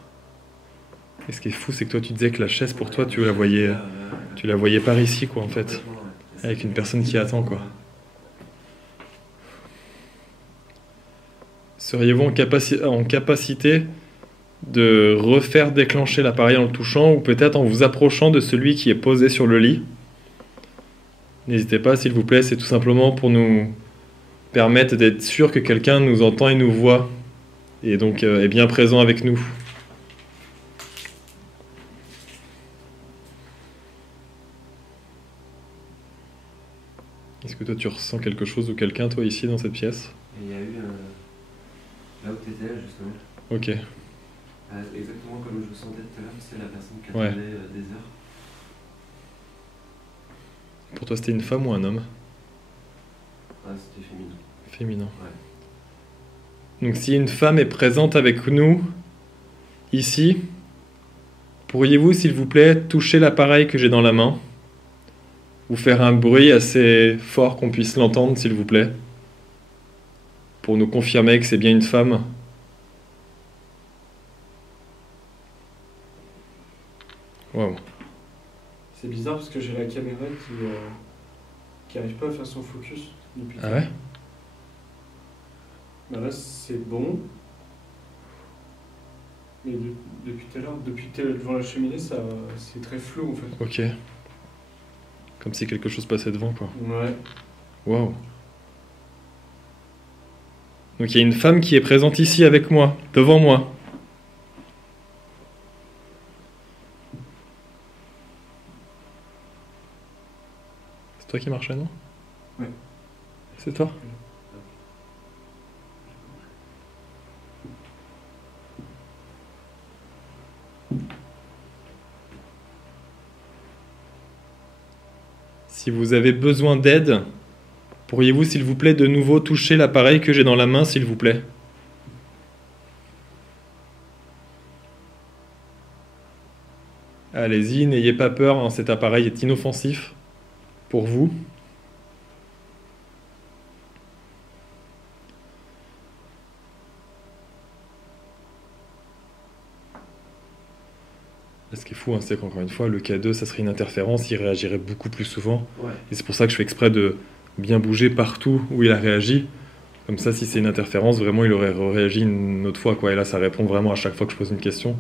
Et ce qui est fou, c'est que toi, tu disais que la chaise, pour toi, tu la voyais par ici, quoi, en fait. Avec une personne qui attend, quoi. Seriez-vous en capacité de refaire déclencher l'appareil en le touchant, ou peut-être en vous approchant de celui qui est posé sur le lit? N'hésitez pas, s'il vous plaît, c'est tout simplement pour nous permettre d'être sûr que quelqu'un nous entend et nous voit. Et donc est bien présent avec nous. Est-ce que toi tu ressens quelque chose ou quelqu'un toi ici dans cette pièce? Il y a eu là où tu étais justement. Ok. Exactement comme je le sentais tout à l'heure, c'est la personne qui Ouais. attendait des heures. Pour toi c'était une femme ou un homme? Ah, c'était féminin. Féminin. Ouais. Donc si une femme est présente avec nous, ici, pourriez-vous s'il vous plaît toucher l'appareil que j'ai dans la main? Ou faire un bruit assez fort qu'on puisse l'entendre s'il vous plaît? Pour nous confirmer que c'est bien une femme. Wow. C'est bizarre parce que j'ai la caméra qui arrive pas à faire son focus depuis tout à Ah l'heure. ouais? Bah là c'est bon. Mais depuis tout à l'heure, devant la cheminée, c'est très flou en fait. Ok. Comme si quelque chose passait devant quoi. Ouais. Waouh. Donc il y a une femme qui est présente ici avec moi, devant moi. C'est toi qui marchais, non? Oui. C'est toi? Si vous avez besoin d'aide, pourriez-vous s'il vous plaît de nouveau toucher l'appareil que j'ai dans la main, s'il vous plaît? Allez-y, n'ayez pas peur, hein, cet appareil est inoffensif pour vous. Ce qui est fou, hein, c'est qu'encore une fois, le K2, ça serait une interférence, il réagirait beaucoup plus souvent. Ouais. Et c'est pour ça que je fais exprès de bien bouger partout où il a réagi. Comme ça, si c'est une interférence, vraiment, il aurait réagi une autre fois, quoi. Et là, ça répond vraiment à chaque fois que je pose une question.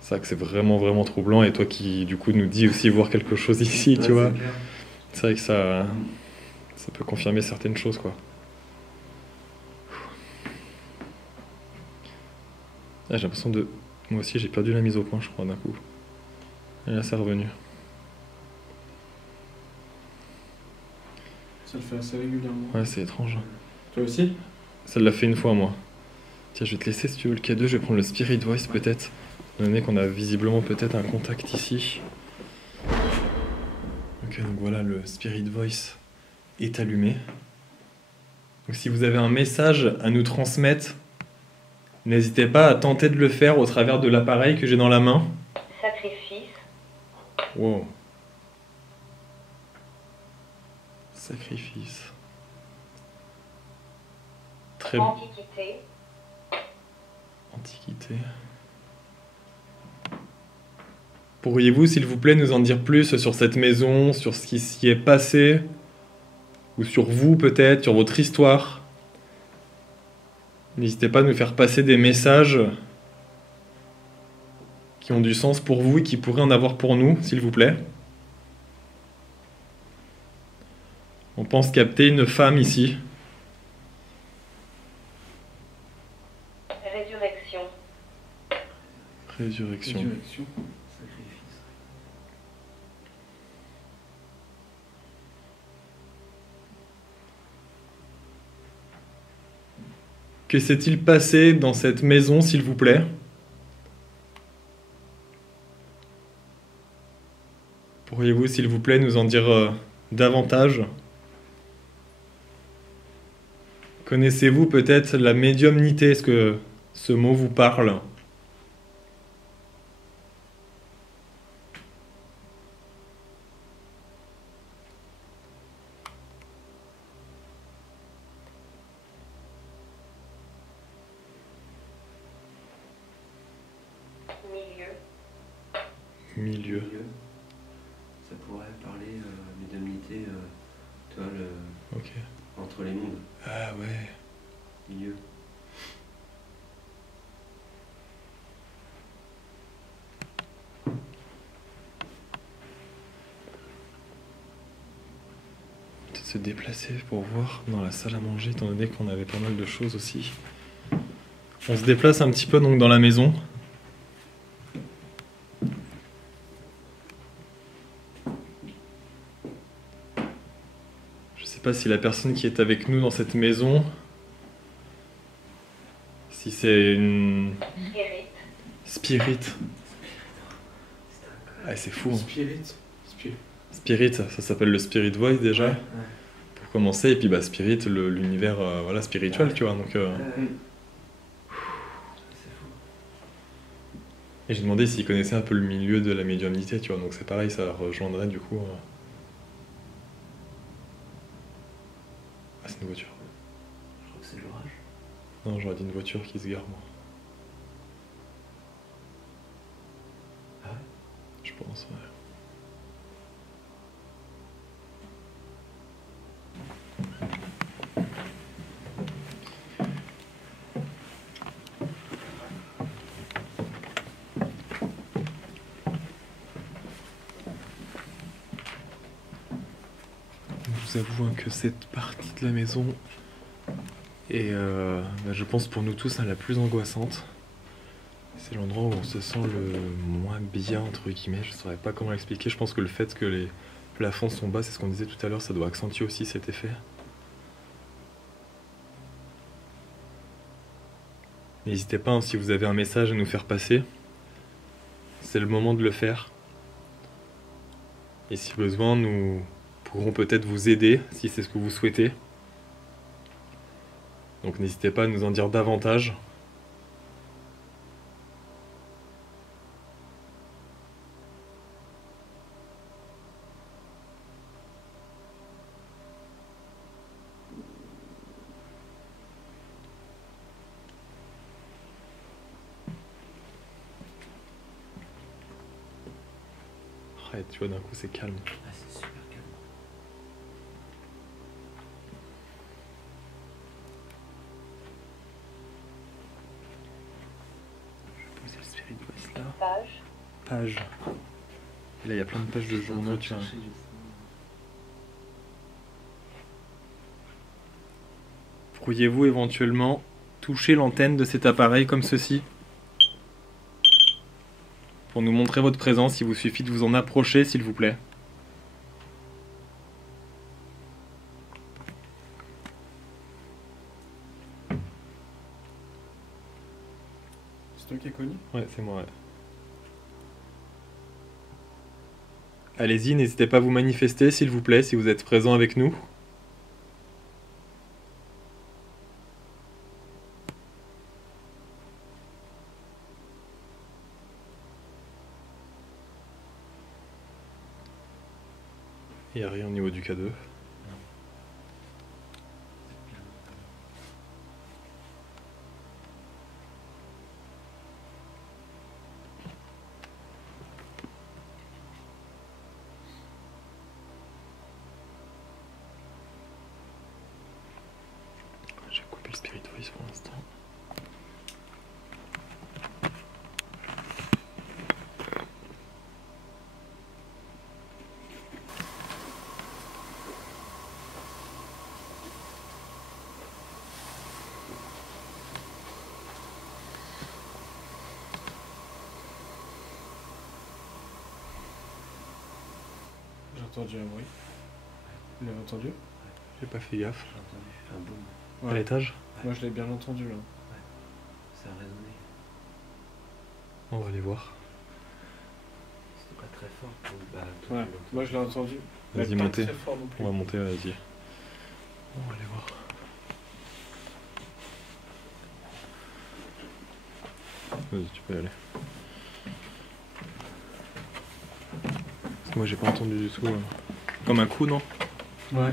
C'est ça que c'est vraiment, vraiment troublant. Et toi qui, du coup, nous dis aussi voir quelque chose ici, tu vois. C'est vrai que ça peut confirmer certaines choses, quoi. Ah, j'ai l'impression de... Moi aussi, j'ai perdu la mise au point, je crois, d'un coup. Et là, c'est revenu. Ça le fait assez régulièrement. Ouais, c'est étrange. Toi aussi? Ça l'a fait une fois, moi. Tiens, je vais te laisser si tu veux le K2, je vais prendre le Spirit Voice, peut-être. Étant donné qu'on a visiblement peut-être un contact ici. Ok, donc voilà, le Spirit Voice est allumé. Donc si vous avez un message à nous transmettre, n'hésitez pas à tenter de le faire au travers de l'appareil que j'ai dans la main. Sacrifice. Wow. Sacrifice. Très bon. Antiquité. Antiquité. Pourriez-vous, s'il vous plaît, nous en dire plus sur cette maison, sur ce qui s'y est passé, ou sur vous peut-être, sur votre histoire? N'hésitez pas à nous faire passer des messages qui ont du sens pour vous et qui pourraient en avoir pour nous, s'il vous plaît. On pense capter une femme ici. Résurrection. Résurrection. Résurrection. Sacrifice. Que s'est-il passé dans cette maison, s'il vous plaît? Pourriez-vous, s'il vous plaît, nous en dire davantage? Connaissez-vous peut-être la médiumnité? Est-ce que ce mot vous parle? Milieu. Ça pourrait parler médiumnité, tu vois, Ok. entre les mondes, Ah ouais. milieu. Peut-être se déplacer pour voir dans la salle à manger, étant donné qu'on avait pas mal de choses aussi. On se déplace un petit peu donc dans la maison. Je sais pas si la personne qui est avec nous dans cette maison, si c'est une spirit. Ah, c'est fou. Hein. Spirit, ça s'appelle le Spirit Voice déjà. Ouais. Pour commencer, et puis bah Spirit, l'univers voilà, spirituel, tu vois. Donc, C'est fou. et j'ai demandé s'il connaissait un peu le milieu de la médiumnité, tu vois. Donc c'est pareil, ça rejoindrait du coup. Ah, c'est une voiture. Je crois que c'est l'orage. Non, j'aurais dit une voiture qui se gare, moi. Ah ouais? Je pense, ouais. Je vous avoue que cette partie de la maison Et je pense pour nous tous la plus angoissante. C'est l'endroit où on se sent le moins bien, entre guillemets. Je saurais pas comment l'expliquer. Je pense que le fait que les plafonds sont bas, c'est ce qu'on disait tout à l'heure, ça doit accentuer aussi cet effet. N'hésitez pas, hein, si vous avez un message à nous faire passer, c'est le moment de le faire. Et si besoin, nous pourrons peut-être vous aider, si c'est ce que vous souhaitez. Donc n'hésitez pas à nous en dire davantage. Ouais, tu vois, d'un coup c'est calme. Ah, c'est super calme. Je vais poser le Spirit Voice là. Page. Page. Et là il y a plein de pages de journaux, tu vois. Pourriez-vous éventuellement toucher l'antenne de cet appareil comme ceci? Pour nous montrer votre présence, il vous suffit de vous en approcher, s'il vous plaît. C'est toi qui es connu? Ouais, c'est moi, ouais. Allez-y, n'hésitez pas à vous manifester, s'il vous plaît, si vous êtes présent avec nous. Il n'y a rien au niveau du K2. J'ai coupé le Spirit Voice pour l'instant. J'ai entendu un bruit. Vous l'avez entendu? J'ai pas fait gaffe. J'ai entendu un boom. À Ouais. l'étage? Moi je l'ai bien entendu là. Ça a résonné. On va aller voir. C'était pas très fort. Toi, Ouais, tu l'as entendu. moi je l'ai entendu. Vas-y, Mais pas montez. très fort non plus. On va monter, vas-y. On va aller voir. Vas-y, tu peux y aller. Parce que moi j'ai pas entendu du tout. Comme un coup, non? Ouais.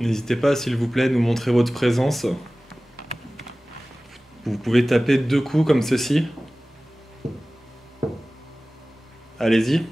N'hésitez pas, s'il vous plaît, à nous montrer votre présence. Vous pouvez taper 2 coups comme ceci. Allez-y.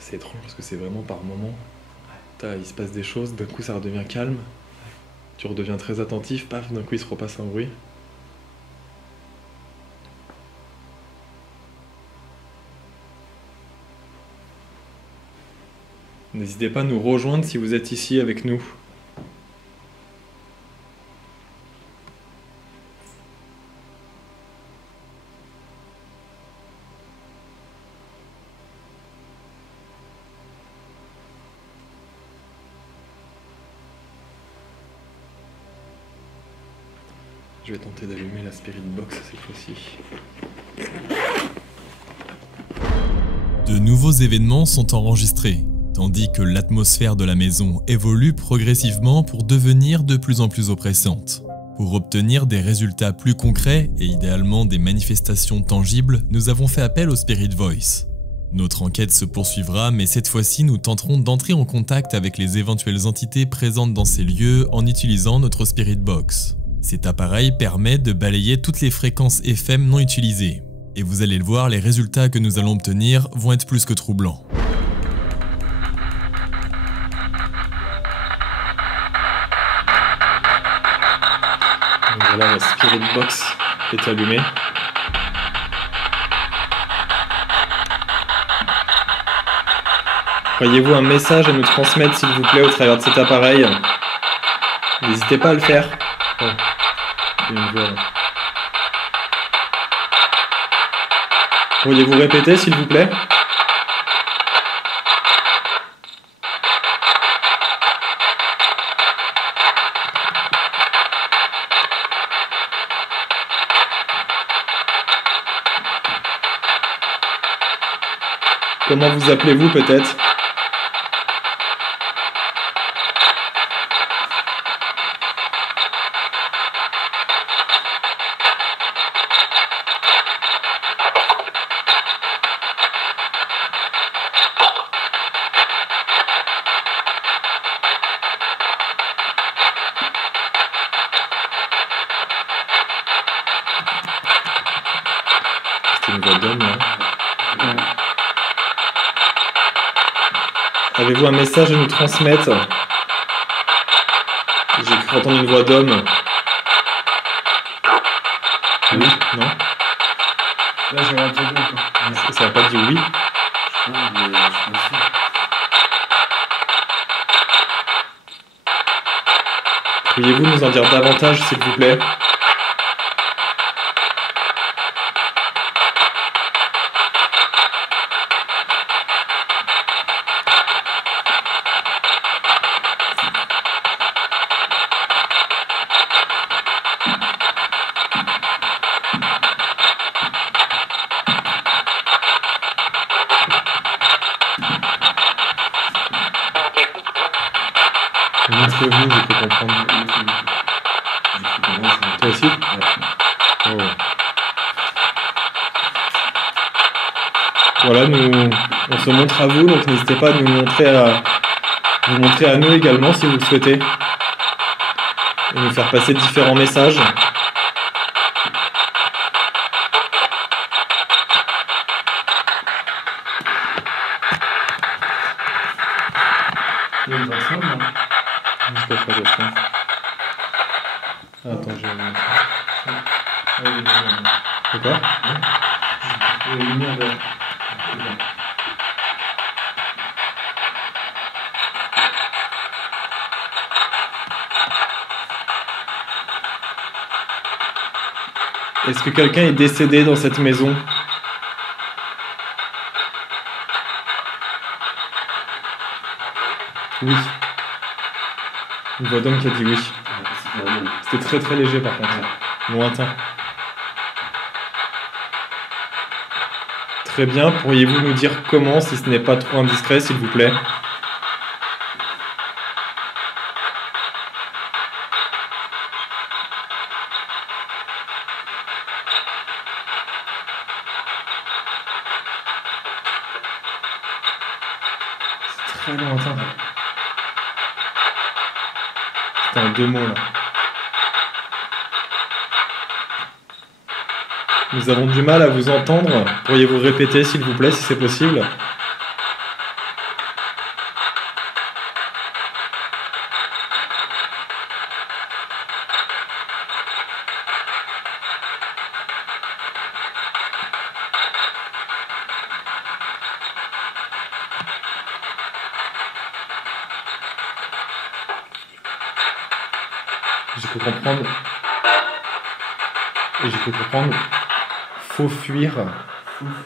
C'est étrange parce que c'est vraiment par moment. Il se passe des choses, d'un coup ça redevient calme. Tu redeviens très attentif, paf, d'un coup il se repasse un bruit. N'hésitez pas à nous rejoindre si vous êtes ici avec nous. Je vais tenter d'allumer la Spirit Box cette fois-ci. De nouveaux événements sont enregistrés, tandis que l'atmosphère de la maison évolue progressivement pour devenir de plus en plus oppressante. Pour obtenir des résultats plus concrets et idéalement des manifestations tangibles, nous avons fait appel au Spirit Voice. Notre enquête se poursuivra, mais cette fois-ci nous tenterons d'entrer en contact avec les éventuelles entités présentes dans ces lieux en utilisant notre Spirit Box. Cet appareil permet de balayer toutes les fréquences FM non utilisées. Et vous allez le voir, les résultats que nous allons obtenir vont être plus que troublants. Donc voilà, la Spirit Box est allumée. Voyez-vous un message à nous transmettre s'il vous plaît au travers de cet appareil? N'hésitez pas à le faire. Oh, il y a une voix là. Pourriez-vous répéter s'il vous plaît? Comment vous appelez-vous peut-être? C'est une voix d'homme là. Avez-vous un message à nous transmettre? J'ai cru entendre une voix d'homme. Oui? Non? Là, j'ai entendu quoi. Ça n'a pas dit oui? Pourriez-vous nous en dire davantage, s'il vous plaît? Montrez-vous, je peux comprendre. Toi aussi? Oh. Voilà, on se montre à vous, donc n'hésitez pas à nous montrer à nous également si vous le souhaitez. Et nous faire passer différents messages. Il y a une personne, non? Je peux faire attention. Attends, je vais vous montrer. C'est quoi? La lumière verte. Est-ce que quelqu'un est décédé dans cette maison? Oui. Une voix d'homme qui a dit oui. C'était très très léger par contre. Lointain. Très bien. Pourriez-vous nous dire comment, si ce n'est pas trop indiscret, s'il vous plaît? C'est très lointain. C'est en 2 mots là. Nous avons du mal à vous entendre. Pourriez-vous répéter s'il vous plaît si c'est possible? J'ai pu comprendre. Et j'ai pu comprendre. Faut fuir.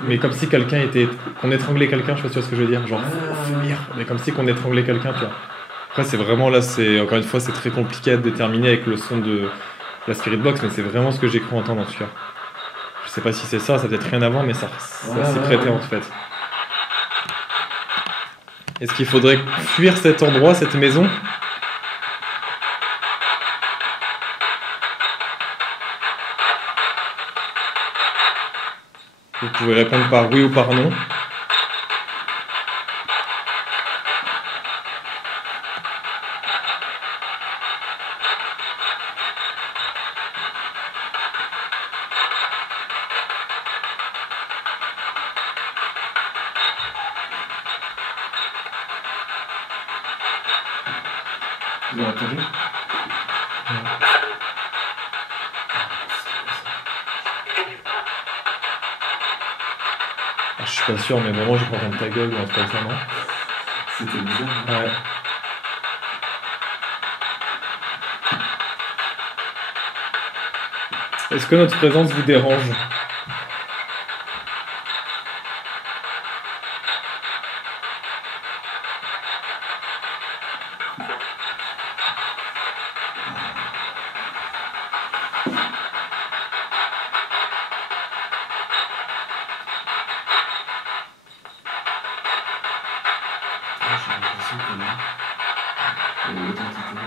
Mais comme si quelqu'un était. Qu'on étranglait quelqu'un, je sais pas si tu vois ce que je veux dire. Genre, faut fuir. Mais comme si qu'on étranglait quelqu'un, tu vois. Après, c'est vraiment là, c'est. Encore une fois, c'est très compliqué à déterminer avec le son de la spirit box, mais c'est vraiment ce que j'ai cru entendre en tout cas. Je sais pas si c'est ça, ça a peut-être rien à voir, mais ça s'y prêtait en fait. Est-ce qu'il faudrait fuir cet endroit, cette maison? Vous pouvez répondre par oui ou par non. Vous avez entendu? Je suis pas sûr, mais vraiment, je prends entendre ta gueule ou un truc comme ça, non? C'était bizarre. Ouais. Est-ce que notre présence vous dérange? J'ai l'impression qu'il y a une identité en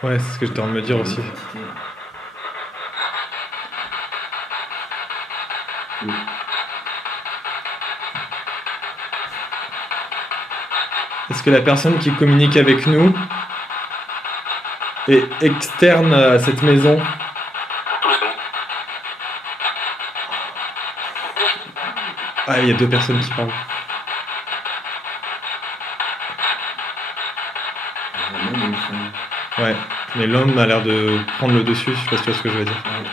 fait. Ouais, c'est ce que j'étais en train de me dire aussi. Est-ce que la personne qui communique avec nous est externe à cette maison? Ah, il y a deux personnes qui parlent. Même une femme. Ouais, mais l'homme a l'air de prendre le dessus, je sais pas si tu vois ce que je veux dire. Ouais.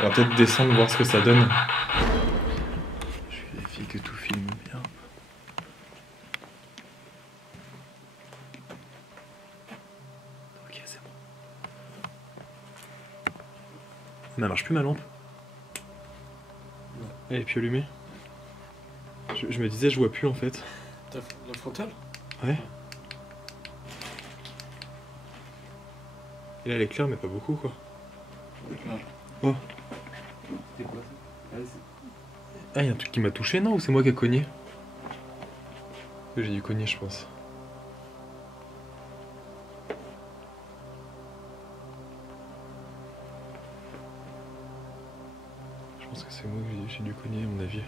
On va peut-être descendre voir ce que ça donne. Je vérifie que tout filme bien. Ok, c'est bon. Mais elle marche plus ma lampe. Elle est plus allumée. Je me disais, je vois plus en fait. La frontale? Ouais. Et là, elle est claire, mais pas beaucoup quoi. Oh. C'était quoi ça? Ah, il y a un truc qui m'a touché, non? Ou c'est moi qui ai cogné? J'ai dû cogner, je pense. Je pense que c'est moi que j'ai dû cogner, à mon avis.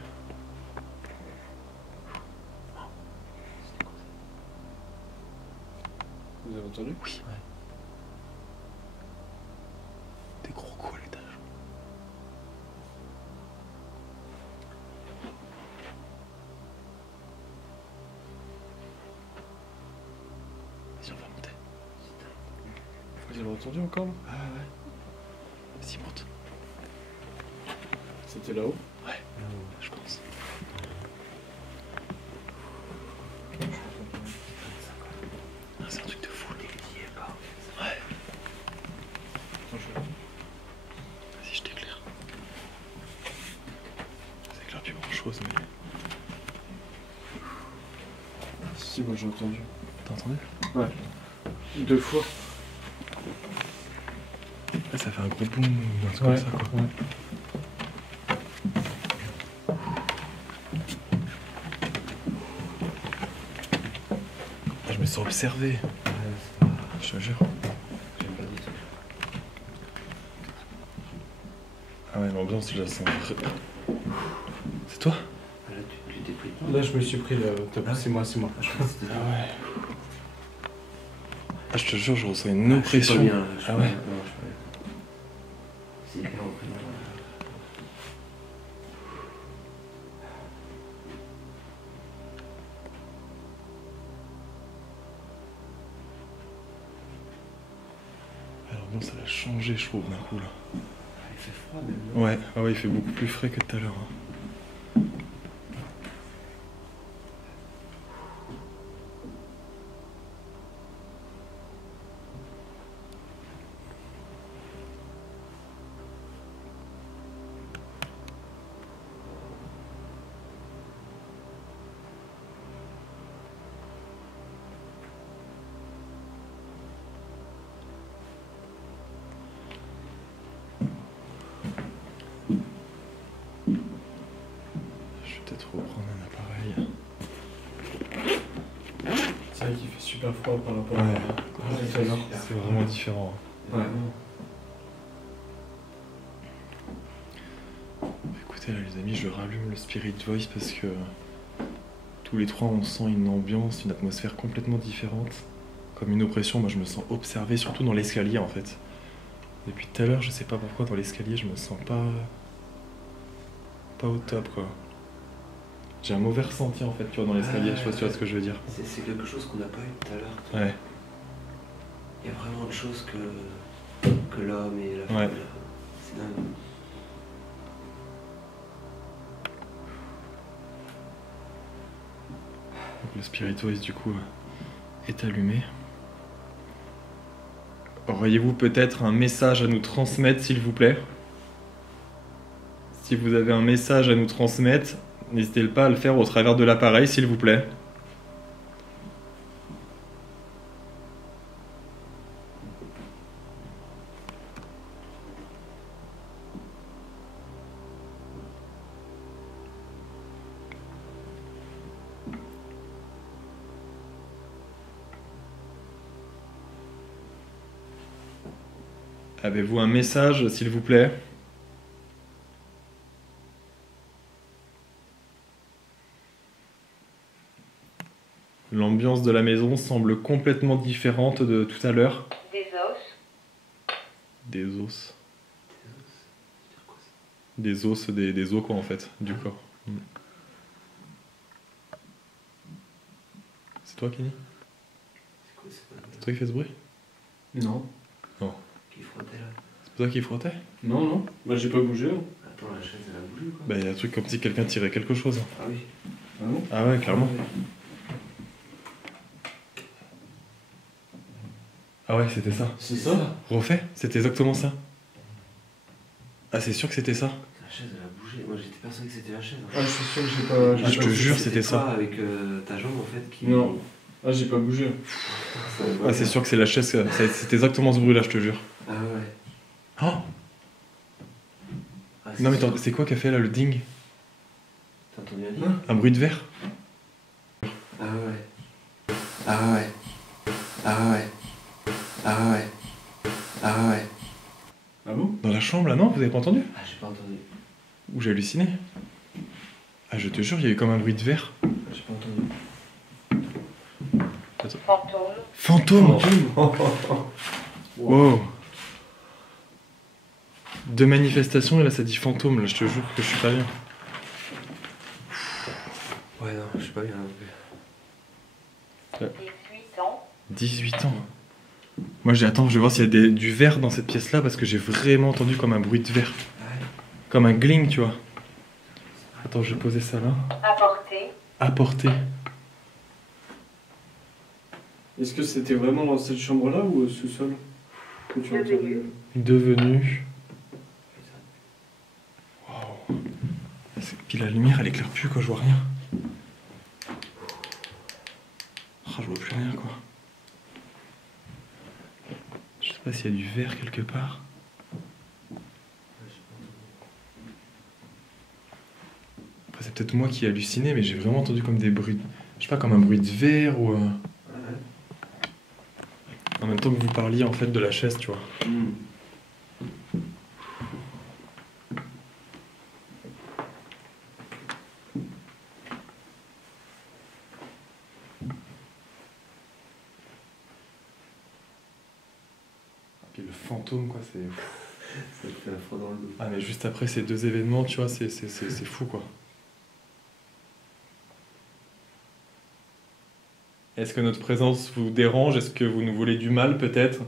Vous avez entendu? Oui, ouais. Des gros coups à l'étage. Vas-y, on va monter. Vous avez entendu encore là? Ah ouais. Vas-y, monte. C'était là-haut? Ouais, je pense. Ah, c'est un truc de fou. Ouais. Vas-y, je t'éclaire. Ça éclaire plus grand chose, mais. Si, moi j'ai entendu. T'as entendu? Ouais. 2 fois. Ah, ça fait un gros boom ou un truc comme ça, quoi. Ouais. Ah, je me sens observé. Je te jure. J'aime pas du tout. Ah ouais, l'ambiance, je la sens. C'est toi? Là, tu t'es pris. Là, je me suis pris le. C'est moi, c'est moi. Ah ouais. Ah, je te jure, je ressens une oppression. Ah ouais. Non, je suis pas bien. C'est hyper oppressant. Ah, l'ambiance, elle a changé, je trouve, d'un coup, là. Il fait froid même. Non? Ouais, ah ouais, il fait beaucoup plus frais que tout à l'heure. Hein. super froid par rapport Ouais. à tout à l'heure. C'est vraiment différent. Ouais. Écoutez là les amis, je rallume le Spirit Voice parce que tous les trois on sent une ambiance, une atmosphère complètement différente. Comme une oppression, moi je me sens observé, surtout dans l'escalier en fait. Depuis tout à l'heure, je sais pas pourquoi dans l'escalier je me sens pas au top quoi. J'ai un mauvais ressenti en fait, tu vois, dans l'escalier, je sais pas si tu vois ce que je veux dire. C'est quelque chose qu'on n'a pas eu tout à l'heure. Ouais. Il y a vraiment autre chose que l'homme et la femme. Ouais. C'est dingue. Donc le Spirit Voice du coup est allumé. Auriez-vous peut-être un message à nous transmettre s'il vous plaît? Si vous avez un message à nous transmettre, n'hésitez pas à le faire au travers de l'appareil s'il vous plaît. Avez-vous un message, s'il vous plaît? L'ambiance de la maison semble complètement différente de tout à l'heure. Des os. Des os. Des os, des os quoi en fait, du corps. C'est toi, Kenny? C'est toi qui fais ce bruit? Non. Non. Qui frottait là. C'est toi qui frottais? Non, non. Bah j'ai pas bougé. Hein. Attends, la chaise elle a bougé quoi. Bah il y a un truc comme si quelqu'un tirait quelque chose. Ah oui. Ah non. Ah ouais, clairement. Ah ouais, c'était ça. C'est ça. Refait? C'était exactement ça. Ah c'est sûr que c'était ça. La chaise elle a bougé. Moi j'étais persuadé que c'était la chaise. Ah je suis sûr que j'ai pas. Ah, je te jure, c'était ça. Toi, avec ta jambe en fait qui. Non. Ah j'ai pas bougé. Ah c'est sûr que c'est la chaise, c'était exactement ce bruit là, je te jure. Ah ouais. Oh Ah, non mais sûr. c'est quoi qu'a fait là le ding? T'as entendu un ding? Hein? Un bruit de verre? Ah ouais. Ah ouais. Ah ouais. Ah ouais. Ah ouais. Ah bon? Dans la chambre là, non? Vous avez pas entendu? Ah j'ai pas entendu. Ou j'ai halluciné? Ah je te jure, il y a eu comme un bruit de verre. J'ai pas entendu. Fantôme. Fantôme! Wow! Deux manifestations et là ça dit fantôme, là je te jure que je suis pas bien. Ouais non, je suis pas bien. 18 ans. 18 ans. Moi attends, je vais voir s'il y a du verre dans cette pièce là parce que j'ai vraiment entendu comme un bruit de verre. Ouais. Comme un gling, tu vois. Attends, je vais poser ça là. Apporter. Apporter. Est-ce que c'était vraiment dans cette chambre là ou au sous-sol que tu as entendu? Devenu. Wow. Puis la lumière elle éclaire plus quoi, je vois rien. Oh, je vois plus rien quoi. Je sais pas s'il y a du verre quelque part. Après c'est peut-être moi qui ai halluciné mais j'ai vraiment entendu comme des bruits. Je sais pas, comme un bruit de verre ou. En même temps que vous parliez en fait de la chaise, tu vois. Puis le fantôme quoi, c'est. Ça te fait un froid dans le dos. Ah mais juste après ces deux événements, tu vois, c'est fou quoi. Est-ce que notre présence vous dérange? Est-ce que vous nous voulez du mal peut-être?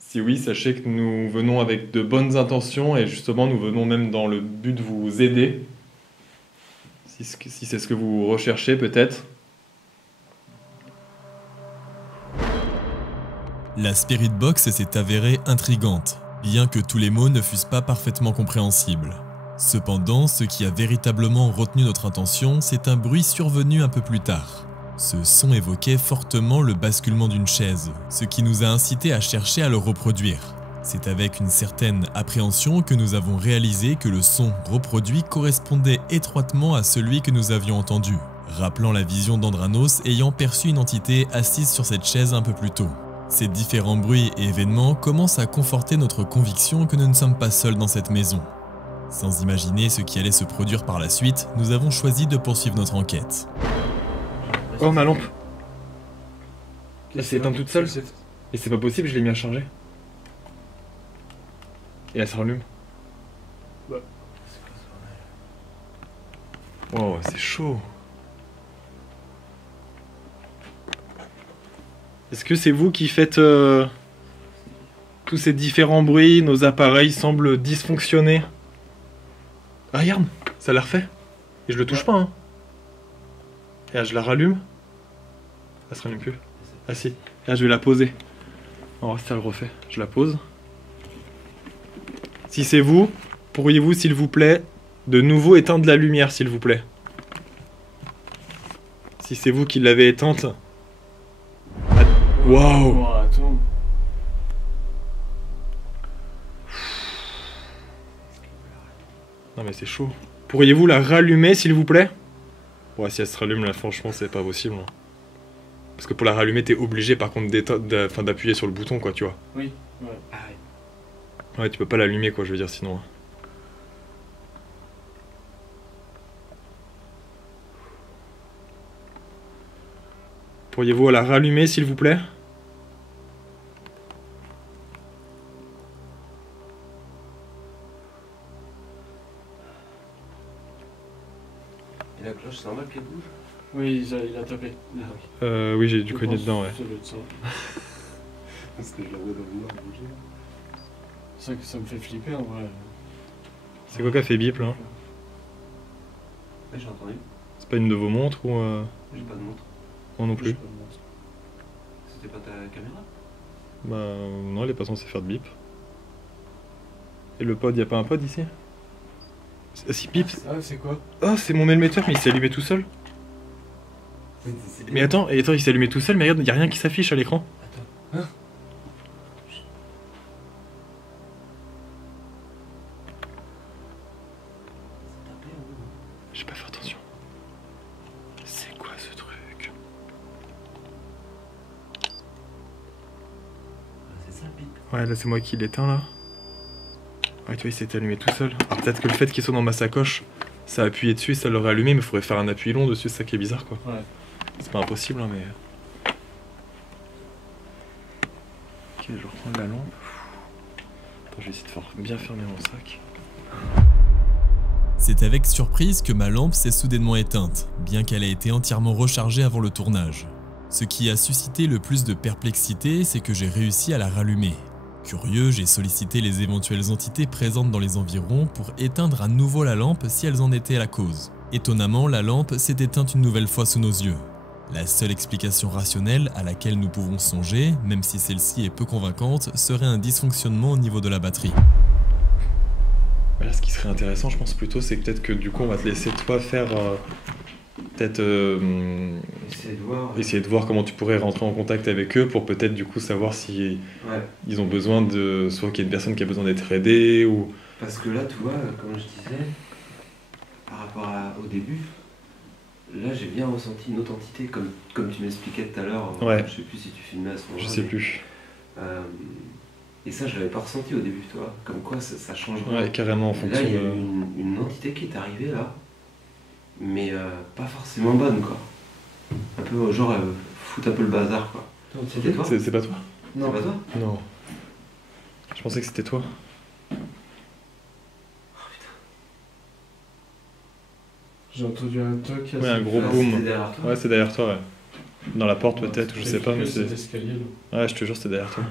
Si oui, sachez que nous venons avec de bonnes intentions et justement nous venons même dans le but de vous aider. Si c'est ce que vous recherchez peut-être. La Spirit Box s'est avérée intrigante, bien que tous les mots ne fussent pas parfaitement compréhensibles. Cependant, ce qui a véritablement retenu notre attention, c'est un bruit survenu un peu plus tard. Ce son évoquait fortement le basculement d'une chaise, ce qui nous a incité à chercher à le reproduire. C'est avec une certaine appréhension que nous avons réalisé que le son reproduit correspondait étroitement à celui que nous avions entendu. rappelant la vision d'Andranos ayant perçu une entité assise sur cette chaise un peu plus tôt. Ces différents bruits et événements commencent à conforter notre conviction que nous ne sommes pas seuls dans cette maison. Sans imaginer ce qui allait se produire par la suite, nous avons choisi de poursuivre notre enquête. Oh, ma lampe! Elle s'est éteinte toute seule. Et c'est pas possible, je l'ai mis à charger. Et elle se rallume. Wow, c'est chaud. Est-ce que c'est vous qui faites tous ces différents bruits? Nos appareils semblent dysfonctionner. Ah, regarde, ça l'a refait. Et je le touche pas, hein. Et là, je la rallume. Elle se rallume plus. Ah si. Et là, je vais la poser. On va voir si ça le refait. Je la pose. Si c'est vous, pourriez-vous, s'il vous plaît, de nouveau éteindre la lumière, s'il vous plaît? Si c'est vous qui l'avez éteinte. Waouh! Oh, attends. Non mais c'est chaud. Pourriez-vous la rallumer, s'il vous plaît? Ouais, si elle se rallume là, franchement, c'est pas possible. Hein. Parce que pour la rallumer, t'es obligé par contre d'appuyer sur le bouton, quoi, tu vois. Oui, ouais. Ouais, tu peux pas l'allumer, quoi, je veux dire, sinon. Pourriez-vous la rallumer, s'il vous plaît? Et la cloche, c'est normal qu'elle bouge? Oui, il a tapé. Oui, j'ai dû cogner dedans, ouais. Ça doit être ça. Parce que je la vois dans le noir bouger. C'est ça que ça me fait flipper en vrai. C'est quoi qui a fait bip, là? Ouais, j'ai entendu. C'est pas une de vos montres ou... J'ai pas de montre. Moi non plus. C'était pas ta caméra? Bah non, elle est pas censée faire de bip. Et le pod, y a pas un pod ici? Ah si, bip. Ah, c'est quoi? Oh, c'est mon émetteur, mais il s'est allumé tout seul. Mais attends, il s'est allumé tout seul, mais regarde, y a rien qui s'affiche à l'écran. Attends. Hein? J'ai pas fait attention. C'est quoi ce truc? C'est ça le bip. Ouais, là c'est moi qui l'éteins là. Ouais, tu vois, il s'est allumé tout seul. Alors peut-être que le fait qu'il soit dans ma sacoche, ça a appuyé dessus, ça l'aurait allumé, mais il faudrait faire un appui long dessus, c'est ça qui est bizarre quoi. Ouais. C'est pas impossible, hein, mais. Ok, je reprends la lampe. Attends, je vais essayer de bien fermer mon sac. C'est avec surprise que ma lampe s'est soudainement éteinte, bien qu'elle ait été entièrement rechargée avant le tournage. Ce qui a suscité le plus de perplexité, c'est que j'ai réussi à la rallumer. Curieux, j'ai sollicité les éventuelles entités présentes dans les environs pour éteindre à nouveau la lampe si elles en étaient la cause. Étonnamment, la lampe s'est éteinte une nouvelle fois sous nos yeux. La seule explication rationnelle à laquelle nous pouvons songer, même si celle-ci est peu convaincante, serait un dysfonctionnement au niveau de la batterie. Là, ce qui serait intéressant, je pense plutôt, c'est peut-être que du coup, on va te laisser toi faire. Peut-être essayer de voir comment tu pourrais rentrer en contact avec eux pour peut-être du coup savoir si ils ont besoin de. Soit qu'il y a une personne qui a besoin d'être aidée ou. Parce que là, tu vois, comme je disais, par rapport au début, là j'ai bien ressenti une autre entité, comme tu m'expliquais tout à l'heure. Ouais. Je sais plus si tu filmais à ce moment-là. Je sais plus. Et ça, je l'avais pas ressenti au début, tu vois. Comme quoi, ça change. Ouais, carrément en Là, fonction il y a de. une entité qui est arrivée là, mais pas forcément bonne, quoi. Un peu, genre, foutre un peu le bazar, quoi. C'était toi? C'est pas toi? Non, pas toi? Non. Je pensais que c'était toi. J'ai entendu un toc. Ouais, un gros Ah, boom. c'était derrière toi? Ouais, c'est derrière toi, ouais. Dans la porte peut-être, ou je sais pas, mais c'est. Cet escalier là. Ouais, je te jure, c'est derrière toi.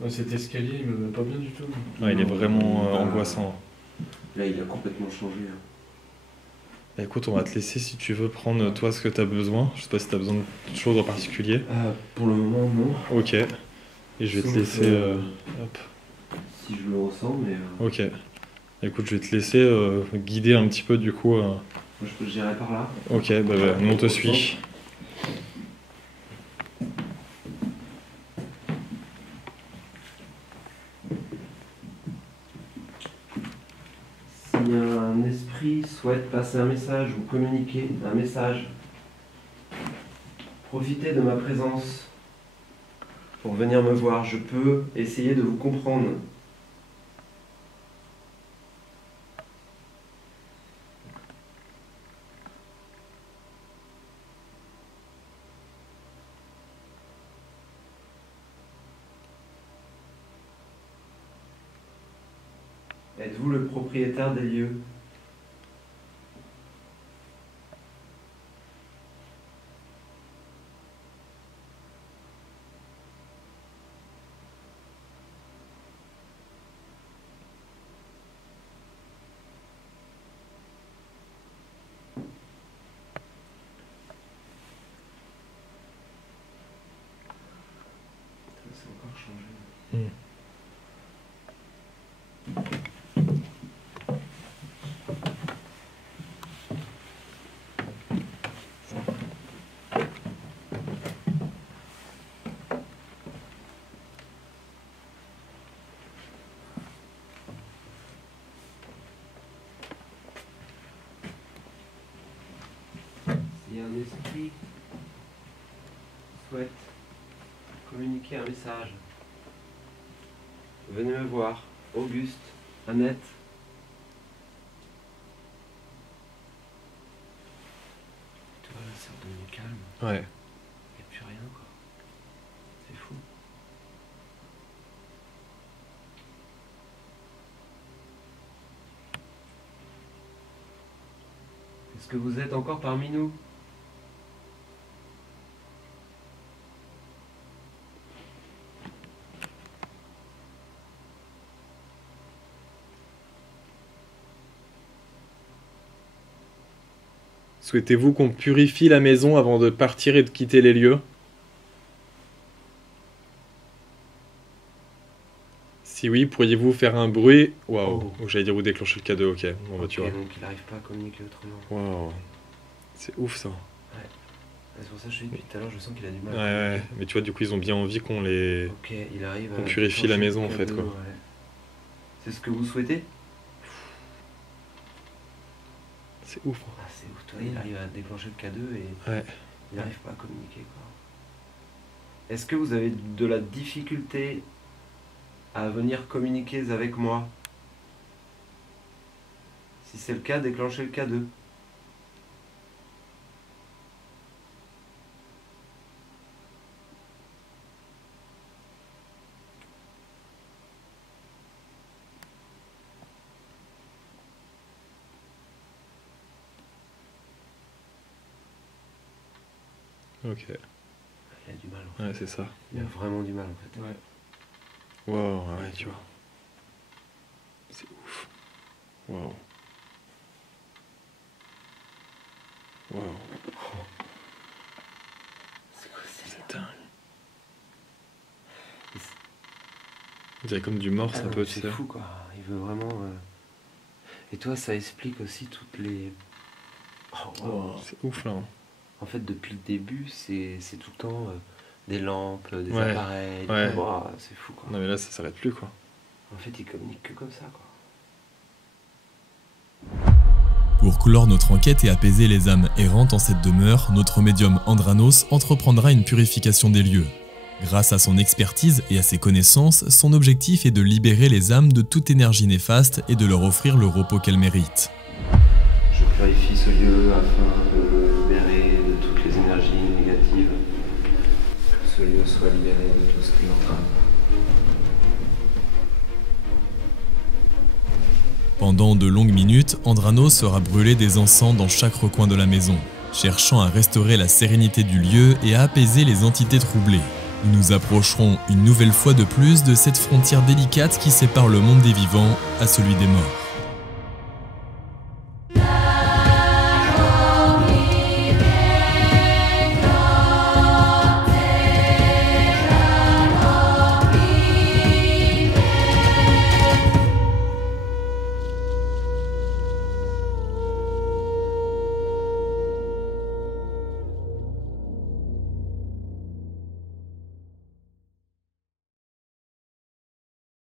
Ouais, cet escalier il me met pas bien du tout. Ouais, il est vraiment angoissant. Là, il a complètement changé. Hein. Bah, écoute, on va te laisser si tu veux prendre toi ce que t'as besoin. Je sais pas si t'as besoin de choses en particulier. Pour le moment, non. Ok. Et je vais te Sauf, laisser. Hop. Si je le ressens, mais. Ok. Écoute, je vais te laisser guider un petit peu du coup. Moi, je peux gérer par là. Ok, bah, nous on te suit. S'il y a un esprit souhaite passer un message ou communiquer un message, profitez de ma présence pour venir me voir. Je peux essayer de vous comprendre. Êtes-vous le propriétaire des lieux? Ça a encore changé. Si un esprit souhaite communiquer un message, venez me voir. Auguste, Annette. Tu vois, là, c'est redevenu calme. Ouais. Il n'y a plus rien, quoi. C'est fou. Est-ce que vous êtes encore parmi nous? Souhaitez-vous qu'on purifie la maison avant de partir et de quitter les lieux? Si oui, pourriez-vous faire un bruit? Waouh, Oh. j'allais dire vous déclencher le cadeau, ok. Bon bah tu vois. Ok, donc il n'arrive pas à communiquer autrement. Waouh, c'est ouf ça. C'est pour ça que je te dis depuis tout à l'heure, je sens qu'il a du mal. Ouais, ouais, mais tu vois, du coup, ils ont bien envie qu'on les... Ok, il arrive On à purifie la déclencher maison, le en fait, cadeau, quoi. ouais. C'est ce que vous souhaitez? C'est ouf. Hein. Ah, c'est ouf, toi, il arrive à déclencher le K2 et Ouais. il n'arrive pas à communiquer, quoi. Est-ce que vous avez de la difficulté à venir communiquer avec moi? Si c'est le cas, déclenchez le K2. Ok. Il a du mal, en fait. Ouais, c'est ça. Il a vraiment du mal, en fait. Ouais. Wow, ouais, tu vois. C'est ouf. Wow. Wow. C'est quoi, C'est dingue. On dirait comme du morse un peu, tu sais. C'est fou, quoi. Il veut vraiment... Et toi, ça explique aussi toutes les... Oh, wow. C'est ouf, là. Hein. En fait, depuis le début, c'est tout le temps des lampes, des Ouais. appareils. Ouais. Wow, c'est fou, quoi. Non, mais là, ça s'arrête plus, quoi. En fait, il communique que comme ça, quoi. Pour clore notre enquête et apaiser les âmes errantes en cette demeure, notre médium Andranos entreprendra une purification des lieux. Grâce à son expertise et à ses connaissances, son objectif est de libérer les âmes de toute énergie néfaste et de leur offrir le repos qu'elles méritent. Je purifie ce lieu afin de me libérer de toutes les énergies négatives. Que ce lieu soit libéré de tout ce qui l'entrave. Pendant de longues minutes, Andranos sera brûlé des encens dans chaque recoin de la maison, cherchant à restaurer la sérénité du lieu et à apaiser les entités troublées. Nous nous approcherons une nouvelle fois de plus de cette frontière délicate qui sépare le monde des vivants à celui des morts.